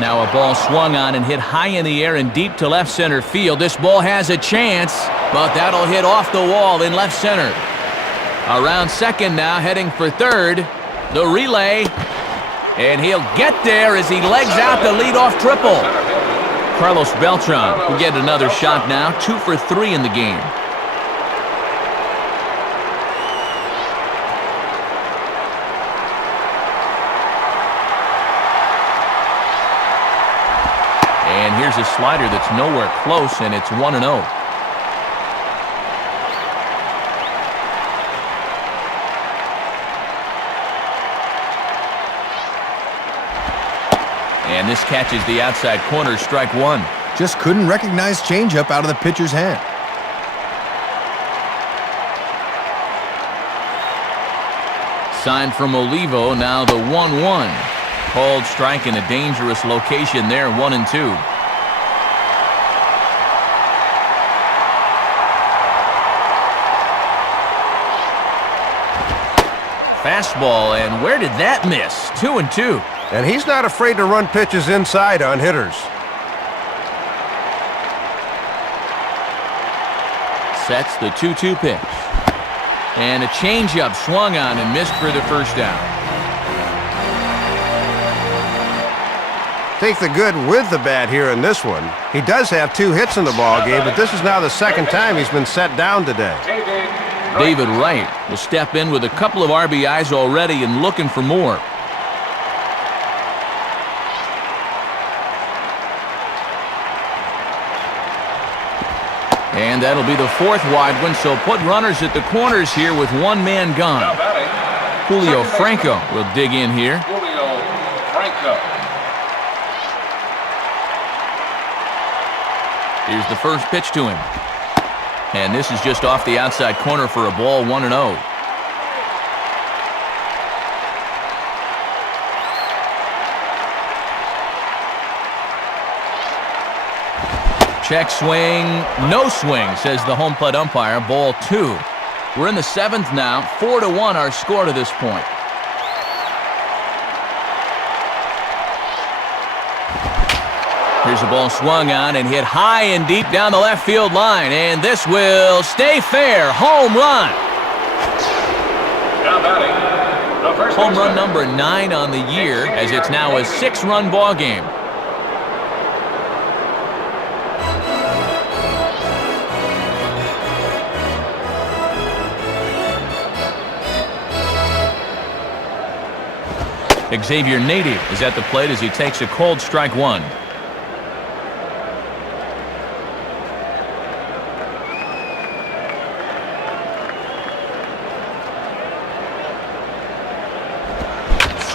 Now a ball swung on and hit high in the air and deep to left center field. This ball has a chance, but that'll hit off the wall in left center. Around second now, heading for third. The relay, and he'll get there as he legs out the leadoff triple. Carlos Beltran will get another shot now, 2 for 3 in the game. And here's a slider that's nowhere close, and it's 1-0. And this catches the outside corner, strike 1. Just couldn't recognize changeup out of the pitcher's hand. Sign from Olivo, now the 1-1. Called strike in a dangerous location there, 1-2. Fastball, and where did that miss? 2-2. And he's not afraid to run pitches inside on hitters. Sets the 2-2 pitch. And a changeup swung on and missed for the first down. Take the good with the bad here in this one. He does have 2 hits in the ballgame, but this is now the second time he's been set down today. David Wright will step in with a couple of RBIs already and looking for more. And that'll be the 4th wide one, so put runners at the corners here with 1 man gone. Julio Franco will dig in here. Julio Franco. Here's the first pitch to him. And this is just off the outside corner for a ball, 1-0. Check swing, no swing, says the home plate umpire, ball 2. We're in the 7th now, 4-1 our score to this point. Here's a ball swung on and hit high and deep down the left field line, and this will stay fair, home run. Now batting, the first Home run baseman. number 9 on the year, as it's now a 6-run ball game. Xavier Native is at the plate as he takes a cold strike 1.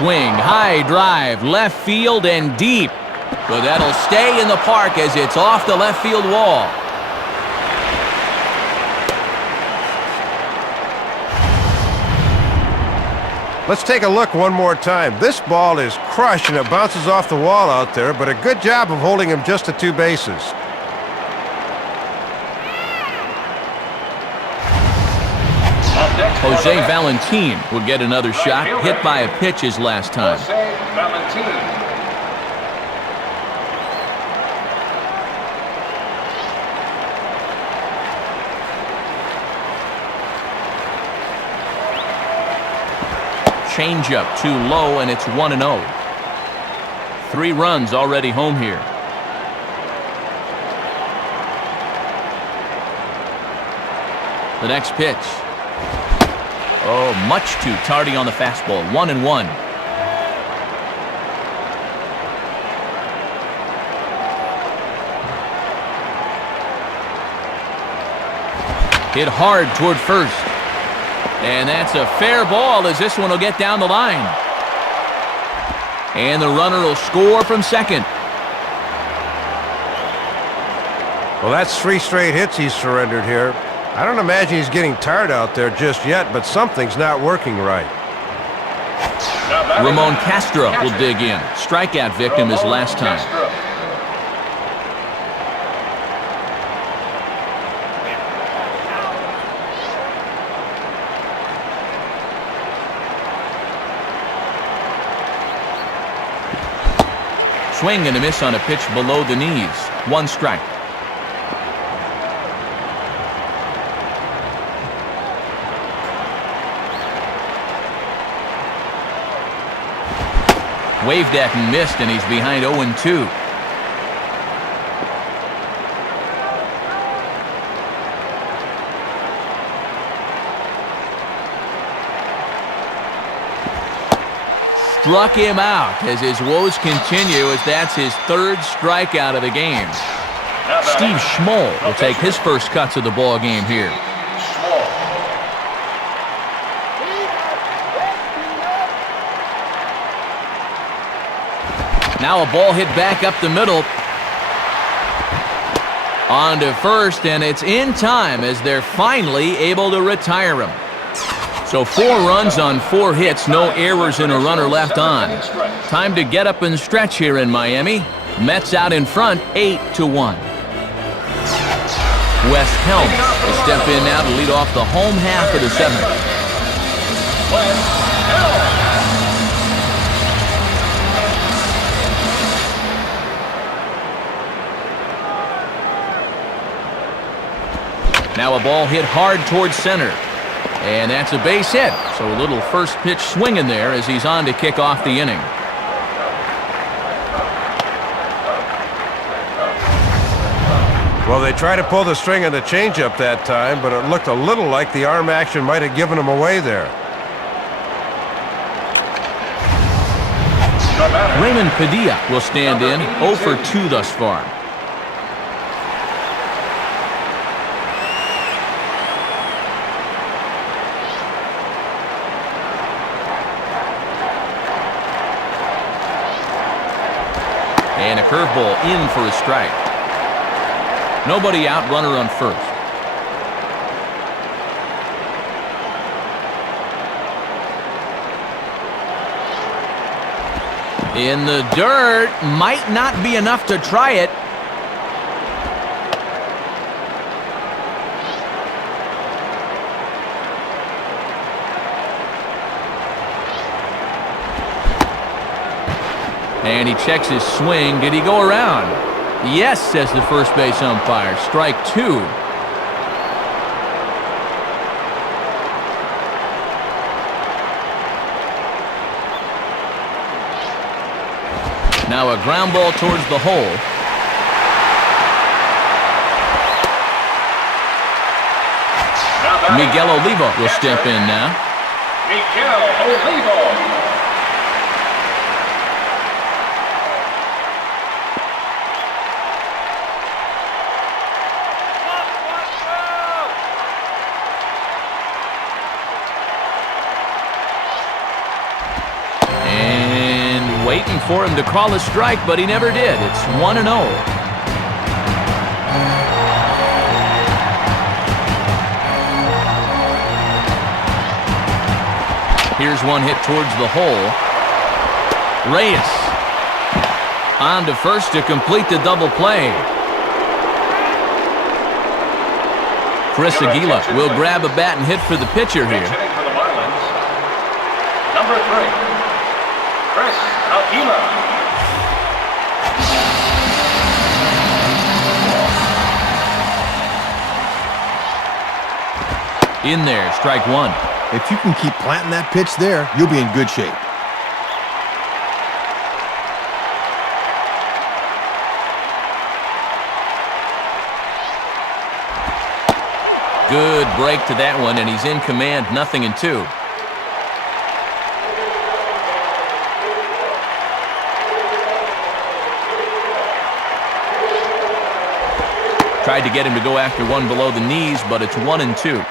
swing, high drive, left field and deep. But that'll stay in the park as it's off the left field wall. Let's take a look one more time. This ball is crushed and it bounces off the wall out there, but a good job of holding him just to 2 bases. Jose Valentin will get another shot, hit by a pitch his last time. Jose Valentin. Changeup too low, and it's 1-0. 3 runs already home here. The next pitch. Oh, much too tardy on the fastball. 1-1. Hit hard toward first. And that's a fair ball as this one will get down the line. And the runner will score from second. Well, that's 3 straight hits he's surrendered here. I don't imagine he's getting tired out there just yet, but something's not working right. Ramon Castro will dig in. Strikeout victim his last time. Swing and a miss on a pitch below the knees. 1 strike. Waved at and missed, and he's behind 0-2. Struck him out as his woes continue, as that's his 3rd strikeout of the game. Steve Schmoll will take his first cuts of the ball game here. Now a ball hit back up the middle. On to first, and it's in time as they're finally able to retire him. So 4 runs on 4 hits, no errors and a runner left on. Time to get up and stretch here in Miami. Mets out in front, 8-1. Wes Helms will step in now to lead off the home half of the 7th. Wes Helms. Now a ball hit hard towards center. And that's a base hit. So a little first pitch swinging there as he's on to kick off the inning. Well, they tried to pull the string on the changeup that time, but it looked a little like the arm action might have given him away there. Raymond Padilla will stand in, 0 for 2 thus far. And a curveball in for a strike. Nobody out, runner on first. In the dirt, might not be enough to try it. And he checks his swing. Did he go around? Yes, says the first base umpire. Strike 2. Now a ground ball towards the hole. Miguel Oliva will step in now. Miguel Oliva. Waiting for him to call a strike, but he never did. It's 1-0. Here's one hit towards the hole. Reyes on to first to complete the double play. Chris Aguila will grab a bat and hit for the pitcher here. Hitting for the Marlins, number 3, Chris Aguila. In there, strike one. If you can keep planting that pitch there, you'll be in good shape. Good break to that one, and he's in command, 0-2. Tried to get him to go after one below the knees, but it's 1-2.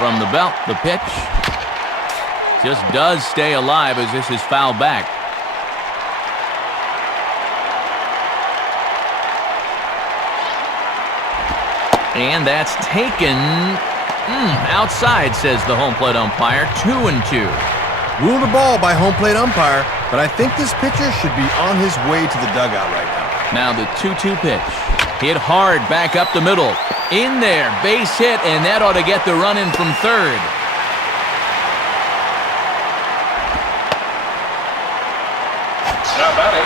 From the belt, the pitch just does stay alive as this is fouled back. And that's taken outside, says the home plate umpire. 2-2. Ruled a ball by home plate umpire, but I think this pitcher should be on his way to the dugout right now. Now the 2-2 pitch. Hit hard back up the middle. In there, base hit, and that ought to get the run in from third.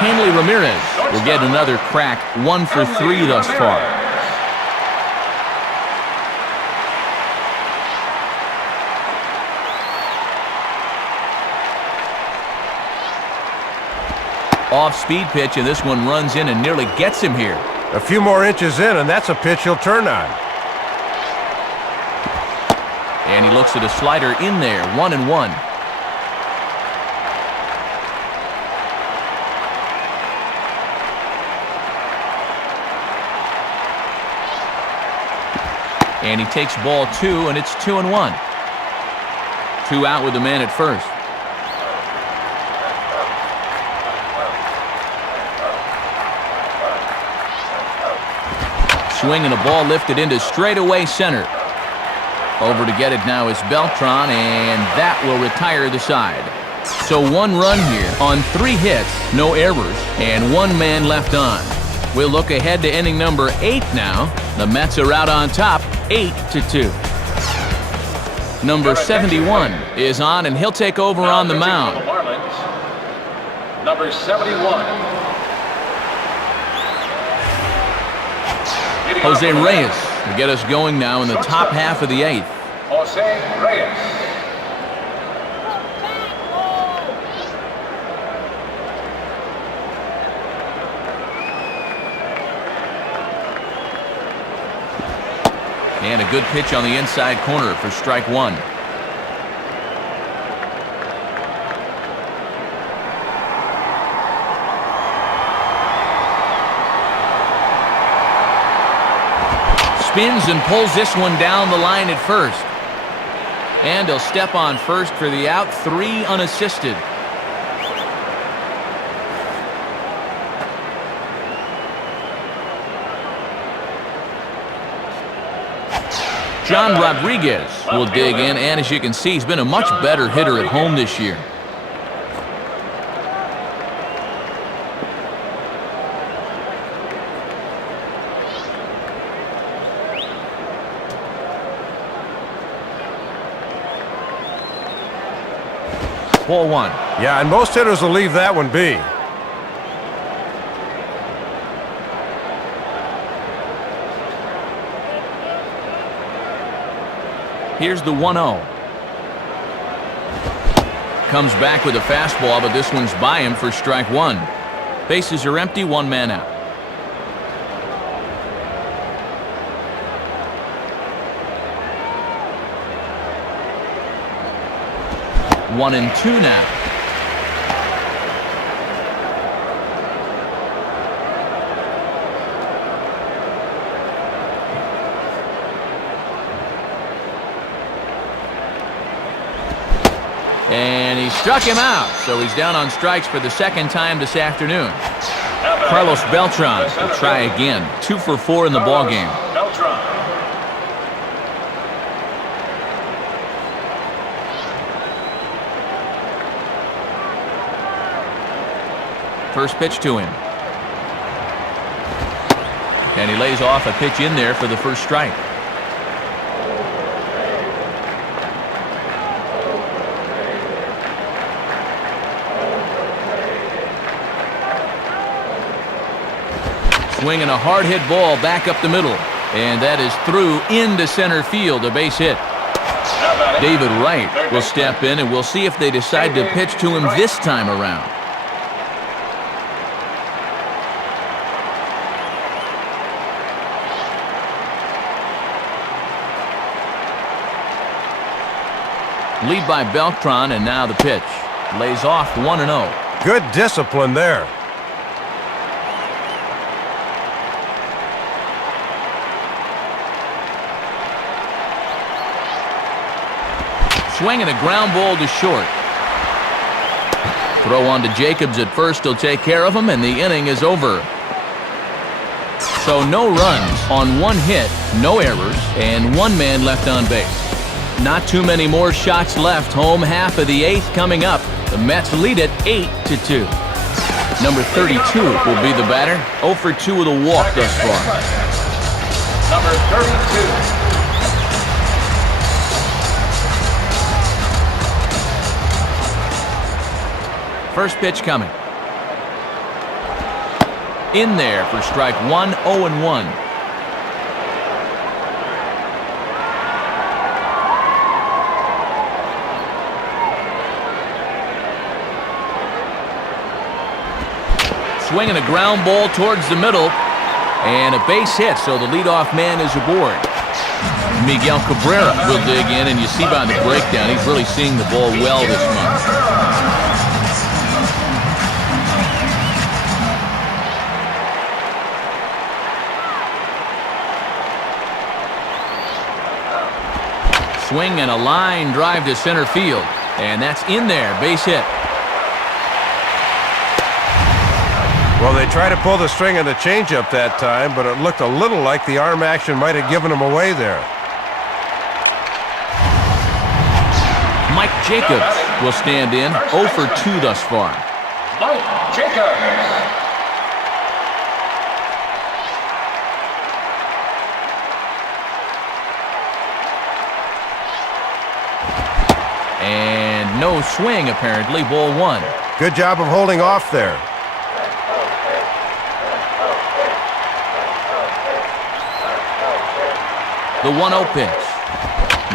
Hanley Ramirez will get another crack, 1 for 3 thus far. Off-speed pitch, and this one runs in and nearly gets him here. A few more inches in, and that's a pitch he'll turn on. And he looks at a slider in there, 1-1. And he takes ball 2, and it's 2-1. 2 out with the man at first. Swing and a ball lifted into straightaway center. Over to get it now is Beltran, and that will retire the side. So 1 run here on 3 hits, no errors, and 1 man left on. We'll look ahead to inning number 8 now. The Mets are out on top, 8-2. Number 71 is on, and he'll take over on the mound. Number 71. Jose Reyes will get us going now in the top half of the 8th. Jose Reyes. And a good pitch on the inside corner for strike 1. Spins and pulls this one down the line at first. And he'll step on first for the out, 3 unassisted. John Rodriguez will dig in, and as you can see, he's been a much better hitter at home this year. Ball 1. Yeah, and most hitters will leave that one be. Here's the 1-0. Comes back with a fastball, but this one's by him for strike 1. Bases are empty, 1 man out. 1-2 now. he struck him out, so he's down on strikes for the second time this afternoon. Carlos Beltran will try again. 2 for 4 in the ballgame. Beltran. First pitch to him. And he lays off a pitch in there for the first strike. Swinging a hard hit ball back up the middle. And that is through into center field, a base hit. David Wright will step in, and we'll see if they decide to pitch to him this time around. Lead by Beltran, and now the pitch. Lays off 1-0. Good discipline there. Swinging a ground ball to short. Throw on to Jacobs at first. He'll take care of him, and the inning is over. So no runs on 1 hit, no errors, and 1 man left on base. Not too many more shots left. Home half of the 8th coming up. The Mets lead it 8-2. Number 32 will be the batter. 0 for 2 with a walk thus far. Number 32. First pitch coming. In there for strike 1, 0-1. Swinging a ground ball towards the middle, and a base hit, so the leadoff man is aboard. Miguel Cabrera will dig in, and you see by the breakdown, he's really seeing the ball well this month. Swing and a line drive to center field, and that's in there, base hit. Well, they tried to pull the string on the changeup that time, but it looked a little like the arm action might have given him away there. Mike Jacobs will stand in, 0 for 2 thus far. Mike Jacobs. And no swing, apparently, ball 1. Good job of holding off there. The 1-0 pitch.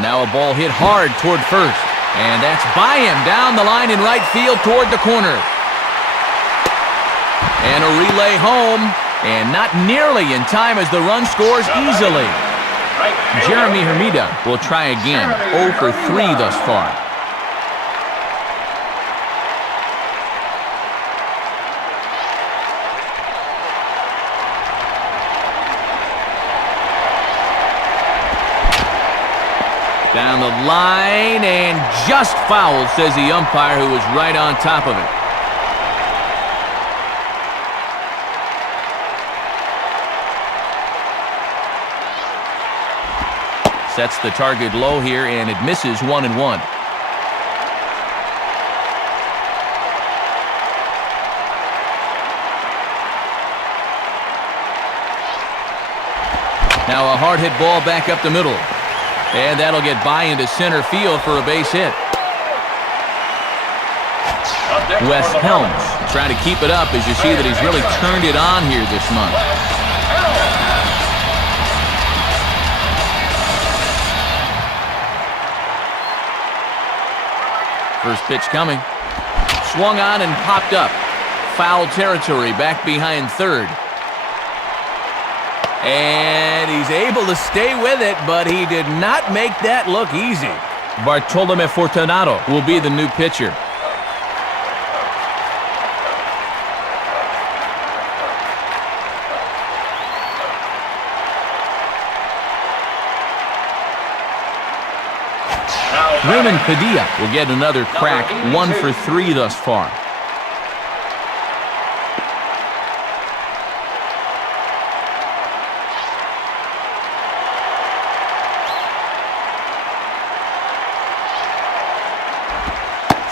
Now a ball hit hard toward first. And that's by him down the line in right field toward the corner. And a relay home. And not nearly in time as the run scores easily. Jeremy Hermida will try again. 0 for 3 thus far. Down the line and just foul, says the umpire, who was right on top of it. Sets the target low here, and it misses 1-1. Now a hard hit ball back up the middle. And that'll get by into center field for a base hit. Wes Helms trying to keep it up, as you see that he's really turned it on here this month. First pitch coming. Swung on and popped up. Foul territory back behind third. And he's able to stay with it, but he did not make that look easy. Bartolome Fortunato will be the new pitcher. Now Raymond Padilla will get another crack, 1 for 3 thus far.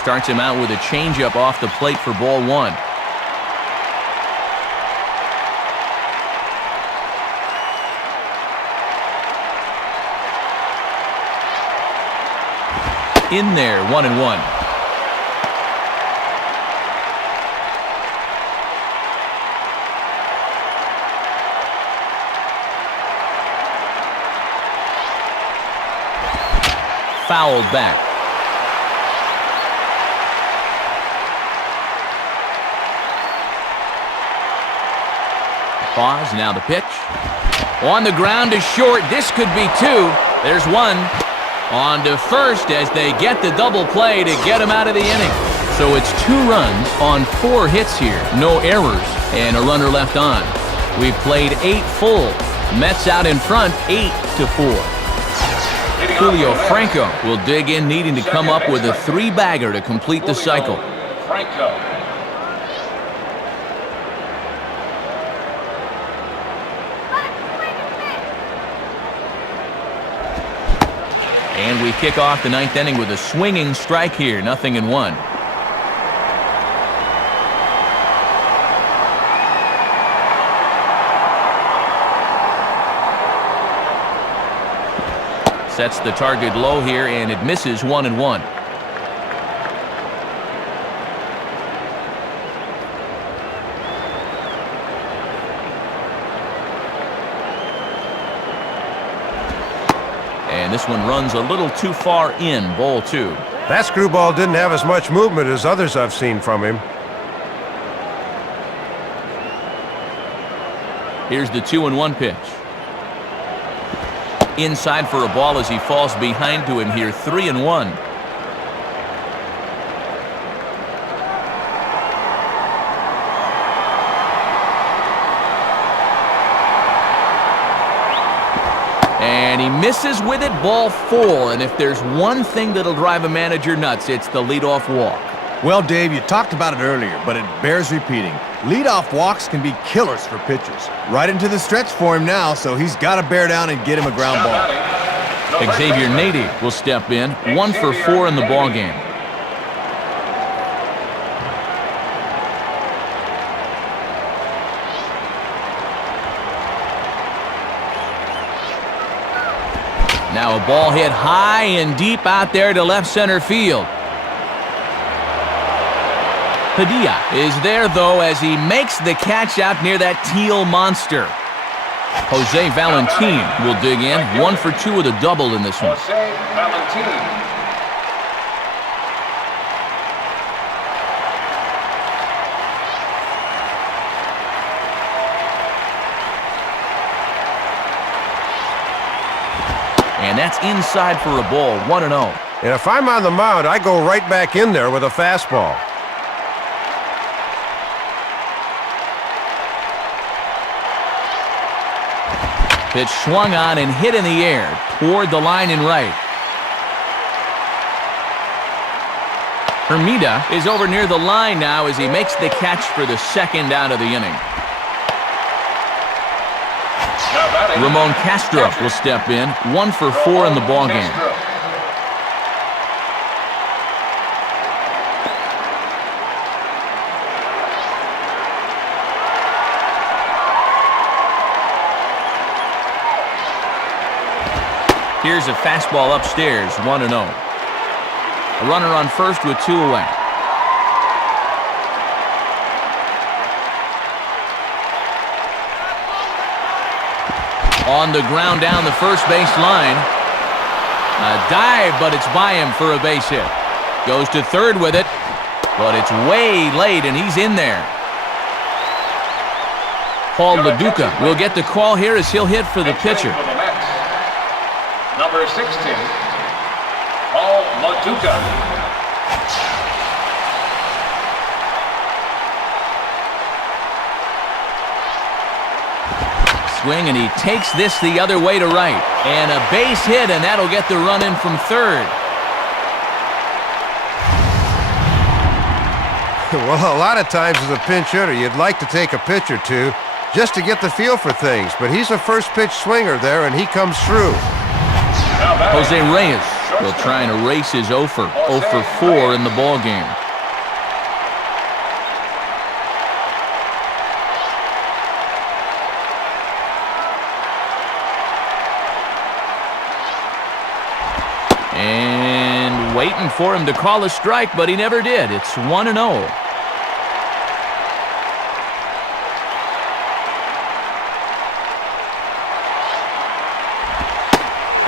Starts him out with a changeup off the plate for ball 1. In there, 1-1. Fouled back. Pause, now the pitch. On the ground is short. This could be 2. There's 1. On to first as they get the double play to get him out of the inning. So it's 2 runs on 4 hits here. No errors and a runner left on. We've played 8 full. Mets out in front 8-4. Julio Franco will dig in, needing to come up with a 3-bagger to complete the cycle. Franco. And we kick off the 9th inning with a swinging strike here, 0-1. Sets the target low here, and it misses, 1-1. And this one runs a little too far in, ball 2. That screwball didn't have as much movement as others I've seen from him. Here's the 2-1 pitch. Inside for a ball as he falls behind to him here, 3-1. And he misses with it, ball 4. And if there's one thing that'll drive a manager nuts, it's the leadoff walk. Well, Dave, you talked about it earlier, but it bears repeating. Leadoff walks can be killers for pitchers. Right into the stretch for him now, so he's got to bear down and get him a ground ball. Xavier Nady will step in, 1 for 4 in the ballgame. Now a ball hit high and deep out there to left center field. Padilla is there, though, as he makes the catch out near that teal monster. Jose Valentin will dig in, 1 for 2 with a double in this one. Jose Valentin. And that's inside for a ball, 1-0. And if I'm on the mound, I go right back in there with a fastball. Pitch swung on and hit in the air toward the line and right. Hermida is over near the line now as he makes the catch for the 2nd out of the inning. Ramon Castro will step in, 1 for 4 in the ballgame. Here's a fastball upstairs, 1-0. A runner on first with 2 away. On the ground down the first base line. A dive, but it's by him for a base hit. Goes to third with it, but it's way late, and he's in there. Paul LaDuca will get the call here as he'll hit for the pitcher. Number 16, Paul LaDuca. Swing, and he takes this the other way to right. And a base hit, and that'll get the run in from third. Well, a lot of times as a pinch hitter, you'd like to take a pitch or two just to get the feel for things, but he's a first-pitch swinger there, and he comes through. Jose Reyes will try and erase his 0 for 4 in the ball game. And waiting for him to call a strike, but he never did. It's 1-0.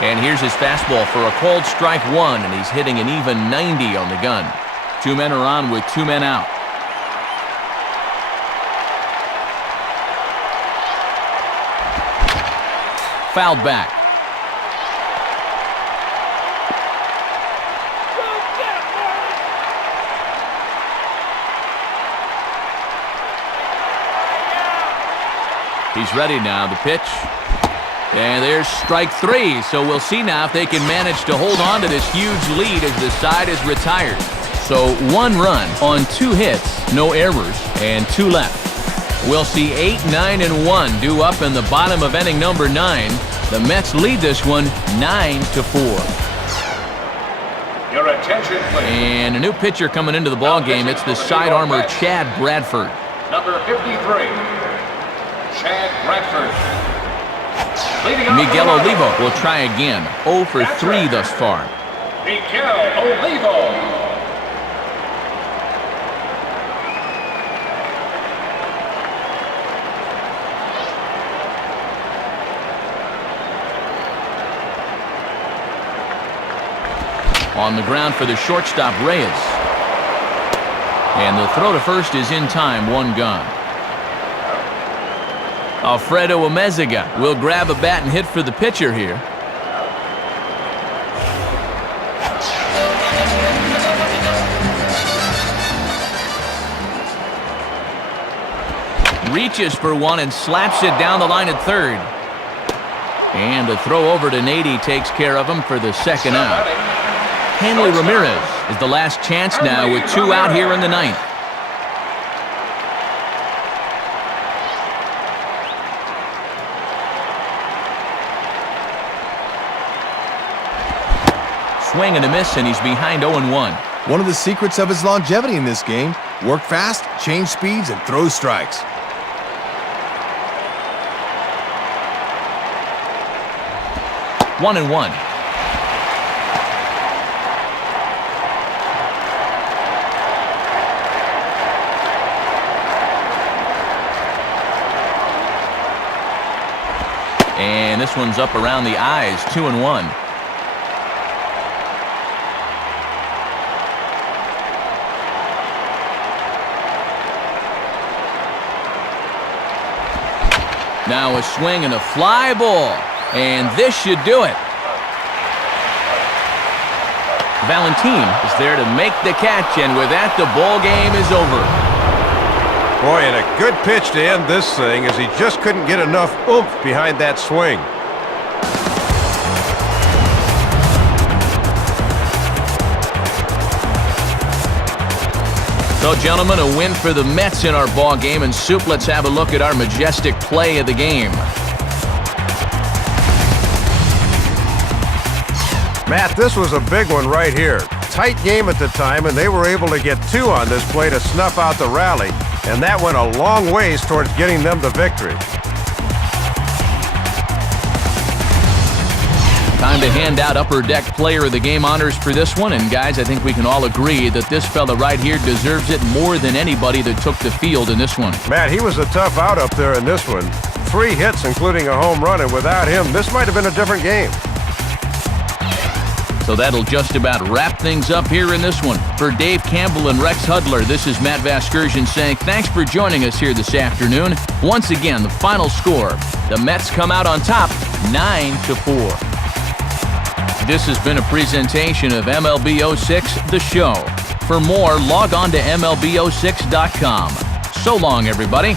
And here's his fastball for a called strike 1, and he's hitting an even 90 on the gun. 2 men are on with 2 men out. Fouled back. He's ready now, the pitch. And there's strike 3, so we'll see now if they can manage to hold on to this huge lead as the side is retired. So 1 run on 2 hits, no errors, and 2 left. We'll see 8, 9, and 1 due up in the bottom of inning number 9. The Mets lead this one 9-4. Your attention, please. And a new pitcher coming into the ball game. It's the side armor Chad Bradford. Number 53, Chad Bradford. Miguel Olivo will try again. 0 for 3 thus far. Miguel Olivo. On the ground for the shortstop, Reyes. And the throw to first is in time, 1 gone. Alfredo Amezaga will grab a bat and hit for the pitcher here. Reaches for 1 and slaps it down the line at third. And the throw over to Nady takes care of him for the second out. Hanley Ramirez is the last chance now with 2 out here in the 9th. Swing and a miss, and he's behind 0-1. One of the secrets of his longevity in this game: work fast, change speeds, and throw strikes. One and one. And this one's up around the eyes, 2-1. Now a swing and a fly ball, and this should do it. Valentin is there to make the catch, and with that, the ball game is over. Boy, and a good pitch to end this thing, as he just couldn't get enough oomph behind that swing. So, gentlemen, a win for the Mets in our ball game. And Soup, let's have a look at our majestic play of the game. Matt, this was a big one right here. Tight game at the time, and they were able to get 2 on this play to snuff out the rally, and that went a long ways towards getting them the victory. Time to hand out Upper Deck Player of the Game honors for this one. And guys, I think we can all agree that this fella right here deserves it more than anybody that took the field in this one. Matt, he was a tough out up there in this one. 3 hits, including a home run, and without him, this might have been a different game. So that'll just about wrap things up here in this one. For Dave Campbell and Rex Hudler, this is Matt Vasgersian saying thanks for joining us here this afternoon. Once again, the final score, the Mets come out on top, 9-4. This has been a presentation of MLB 06, The Show. For more, log on to MLB06.com. So long, everybody.